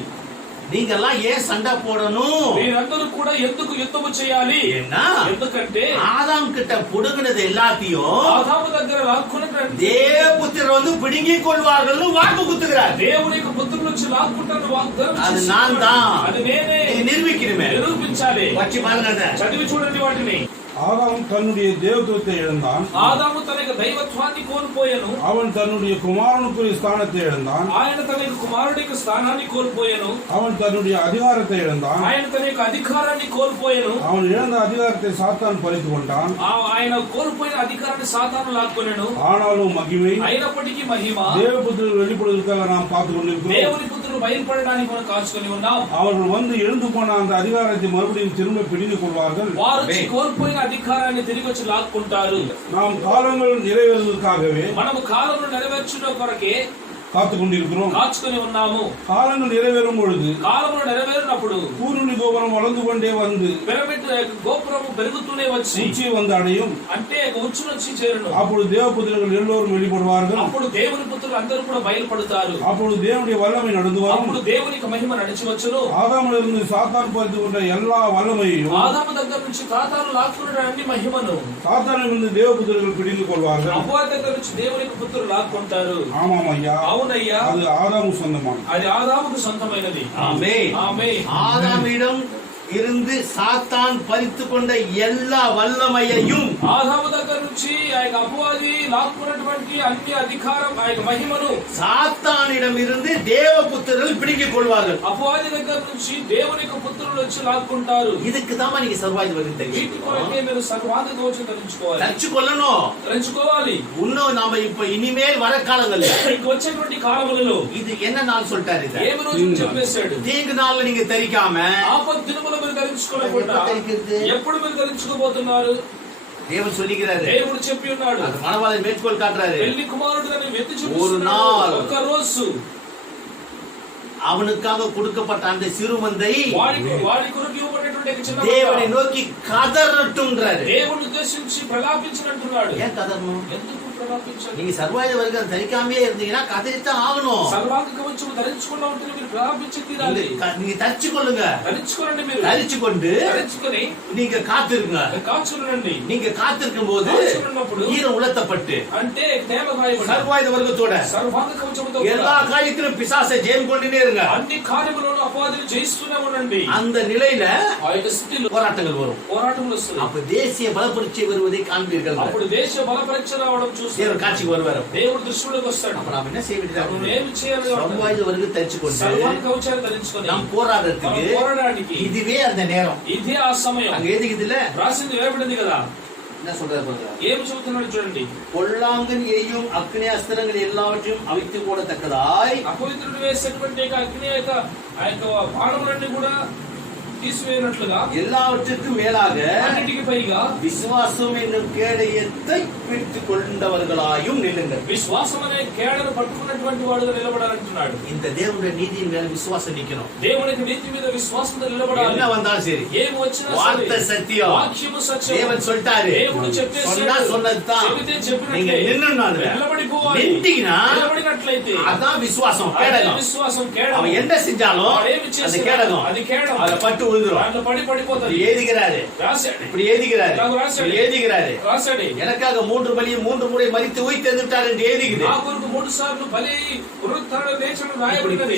நீங்க எல்லாம் ஏன் சண்டை போடணும்? మీరందరూ కూడా ఎందుకు యుద్ధము చేయాలి? ஏன்னா ఎందుకంటే ஆதாம் கிட்ட புடுங்கினது எல்லாத்தையும் ఆదాము దగ్గర లాక్కున్నటువంటి தேவபுத்திரர் வந்து பிடுங்கி கொள்வார்கள் வாக்கு குத்துகிறார். దేవుని యొక్క పుత్రుల నుంచి లాక్కుంటారు వాగ్దానం அது చేస్తున్నాడు. நான் தான். అది నేనే. நீங்க நிரூபிக்கணுமே. నిరూపించాలి. வச்சு பாருங்க அத. చదివి చూడండి వాటిని. ஆதாம் தன்னுடைய தேவத்துவத்தை இழந்தான். ఆదాము తన యొక్క దైవత్వాన్ని కోల్పోయాను. அவன் தன்னுடைய குமாரனுக்குரிய ஸ்தானத்தை இழந்தான். ఆయన తన యొక్క కుమారుడి యొక్క స్థానాన్ని కోల్పోయాను. அவன் தன்னுடைய அதிகாரத்தை இழந்தான். ఆయన తన యొక్క అధికారాన్ని కోల్పోయాను. அவன் இழந்த அதிகாரத்தை சாத்தான் பறித்து கொண்டான். ఆయన కోల్పోయిన అధికారాన్ని సాతాను లాక్కొనెను. ஆனாலும் மகிமை అయినప్పటికీ మహిమ தேவபுத்திரர் வெளிப்படுவதற்காக நாம் பார்த்து கொண்டிருக்கிறோம். దేవుని పుత్రుడు బయలుపడడానికి మనం కాచుకొని ఉన్నాం. அவர்கள் வந்து எழுந்து போன அந்த அதிகாரத்தை மறுபடியும் திரும்ப பிடித்துக் கொள்வார்கள். వారు కోల్పోయిన అధికారాన్ని తిరిగి వచ్చి లాక్కుంటారు. நாம் காலங்கள் நிறைவேறுவதற்காகவே మనము కాలమును నెరవేర్చుట కొరకే காத்துக் கொண்டிருக்கிறோம். కాచుకొని ఉన్నాము. காலங்கள் நிறைவேறும் பொழுது కాలమును నెరవేరినప్పుడు பூர்ணி கோபுரம் வளர்ந்து கொண்டே வந்து పిరమిడ్ గోపురము పెరుగుతూనే వచ్చి உச்சியை வந்து அடையும். అంటే ఉచ్చు నుంచి చేరును. அப்பொழுது தேவபுத்திரர்கள் எல்லோரும் வெளிப்படுவார்கள். అప్పుడు దేవుని పుత్రులు అందరూ కూడా బయలుపడతారు. அப்பொழுது தேவனுடைய வல்லமை நடந்து வரும். అప్పుడు దేవునికి మహిమ నడిచి వచ్చును. ஆதாமிலிருந்து சாத்தான் பறித்து கொண்ட எல்லா வல்லமையையும் ఆదాము దగ్గర నుంచి సాతాను లాక్కున్న అన్ని మహిమను சாத்தானிலிருந்து தேவபுத்திரர்கள் பிடித்துக் கொள்வார்கள். అపవాది దగ్గర నుంచి దేవునికి పుత్రులు లాక్కుంటారు. ஆமாம் ஐயா, అవునయ్యా, அது ஆதாமு சொந்தமான. అది ఆదాముకు సొంతమైనది. ஆமென். ఆమేన్. ஆதாமிடம் இருந்து சாத்தான் பறித்து கொண்ட எல்லா வல்லமையையும் ఆదాము దగ్గర నుంచి ఆ యొక్క అపవాది లాక్కున్నటువంటి అన్ని అధికారం ఆ యొక్క మహిమను சாத்தானிடம் இருந்து தேவபுத்திரர்கள் பிடிக்கிக் கொள்வார்கள். అపవాది దగ్గర నుంచి దేవుని యొక్క పుత్రులు వచ్చి లాక్కుంటారు. இதுக்கு தான் நீங்க சர்வாதிபதி వీటి కొరకే మీరు సర్వాంగ దోషం ధరించుకోవాలి. தச்சு கொள்ளணும். ధరించుకోవాలి. இன்னும் நாம இப்ப இனிமேல் வர காலங்கள்ல ఇంక వచ్చేటువంటి కాలములలో இது என்ன நாள் சொல்லிட்டாரு? இத ఏమి రోజు చెప్పేశాడు? தீங்கு நாள்ல நீங்க தரிக்காம ఆపద దినములు మీరు ధరించుకోలేకుండా ఎప్పుడు మీరు ధరించుకోబోతున్నారు? தேவன் சொல்லிக்கிறாரு. దేవుడు చెప్పి ఉన్నాడు. அது மணவாளன் மேற்கோள் காட்டுறாரு. పెళ్లి కుమారుడు అని వెతి ஒரு చూపిస్తున్నాడు. நாள் ఒక రోజు அவனுக்காக கொடுக்கப்பட்ட அந்த சிறுமந்தை వాడి కొరకు ఇవ్వబడినటువంటి ఒక చిన్న தேவனை బిడ్డ நோக்கி கதறட்டும்ன்றாரு. దేవుని ఉద్దేశించి ప్రలాపించినట్టున్నాడు. ஏன் கதறணும்? ఎందుకు ప్రలాపించండి. நீங்க சர்வாயுத வர்க்கம் தரிக்காமே இருந்தீங்கன்னா கதறித்தான் ஆகணும். సర్వాంగ కవచం ధరించకుండా ఉంటే మీరు ప్రలాపించి తీరాలి. நீங்க தரிச்சு கொள்ளுங்க. ధరించుకోండి. మీరు தரிச்சு கொண்டு ధరించుకొని நீங்க காத்திருங்க. కాచునండి. நீங்க காத்திருக்கும் போது ஈரம் உலர்த்தப்பட்டு అంటే తేమ గాయపడి சர்வாயுத வர்க்கத்தோட సర్వాంగ కవచంతో எல்லா காரியத்திலும் பிசாசை ஜெயம் கொண்டுனே இருங்க. అన్ని కార్యములను అపవాదిని జయిస్తూనే ఉండండి. அந்த நிலையில ఆ యొక్క స్థితిలో போராட்டங்கள் வரும். పోరాటములు వస్తాయి. அப்ப தேசிய பலப்பரீட்சை வருவதை காண்பீர்கள். అప్పుడు దేశ బల పరీక్ష రావడం చూసి தேவன் காட்சிக்கு வருவார். దేవుడు దృష్టిలోకి వస్తాడు. அப்ப நாம என்ன செய்ய வேண்டியதா మనం ఏమి చేయాలి? சர்வாயுத வர்க்கம் தரிச்சு கொண்டு సర్వాంగ కవచాన్ని ధరించుకొని நாம் போராடுறதுக்கு పోరాడడానికి இதுவே அந்த நேரம். ఇదే ఆ సమయం. அங்க எதுக்குதுல రాసింది వేయబడింది కదా. என்ன சொல்றாரு பாருங்க. ఏమి చెబుతున్నాడు చూడండి. பொல்லாங்கன் எய்யும் அக்னி அஸ்திரங்கள் எல்லாவற்றையும் அவித்து போடத்தக்கதாய் అపవిత్రుడు వేసేటువంటి అగ్ని యొక్క ఆ యొక్క బాణములన్నీ కూడా తీసివేయనట్లుగా எல்லாவற்றுக்கும் மேலாக అన్నిటికి పైగా விசுவாசம் என்னும் கேடயத்தை பிடித்துக் கொண்டவர்களாயும் நில்லுங்கள். విశ్వాసం అనే కేడను పట్టుకున్నటువంటి వాడుగా నిలబడాలంటున్నాడు. இந்த தேவனுடைய நீதியின் மேல விசுவாசம் நிக்கணும். దేవునికి నీతి మీద విశ్వాసంతో నిలబడాలి. என்ன வந்தாலும் சரி. ఏమి వచ్చినా வார்த்தை சத்தியம். వాక్యము సత్యం. தேவன் சொல்லிட்டாரு. దేవుడు చెప్పేశాడు. சொன்னா சொன்னதுதான். చెబితే చెప్పినట్లే. நீங்க நின்னுனால నిలబడిపోవాలి. நின்னுட்டீங்கன்னா నిలబడినట్లయితే அதான் விசுவாசம் అదే கேடகம். విశ్వాసం కేడகம். அவன் என்ன செஞ்சாலும் వాడేమి அந்த చేసినా கேடகம் అది కేడகம். அத பட்டு விழுந்துரும். దాంట్లో పడిపోతుంది. இப்படி ஏதிக்கிறாரு. రాశాడు. இப்படி ஏதிக்கிறாரு. இப்படி ஏதிக்கிறாரு. రాశాడు. எனக்காக 3 பலியும் 3 முறை மரித்து உயிர்த்தெழுந்தார் என்று ஏதிக்குது. నా కొరకు 3 సార్లు బలి పునరుత్థానం లేచడం రాయబడినది.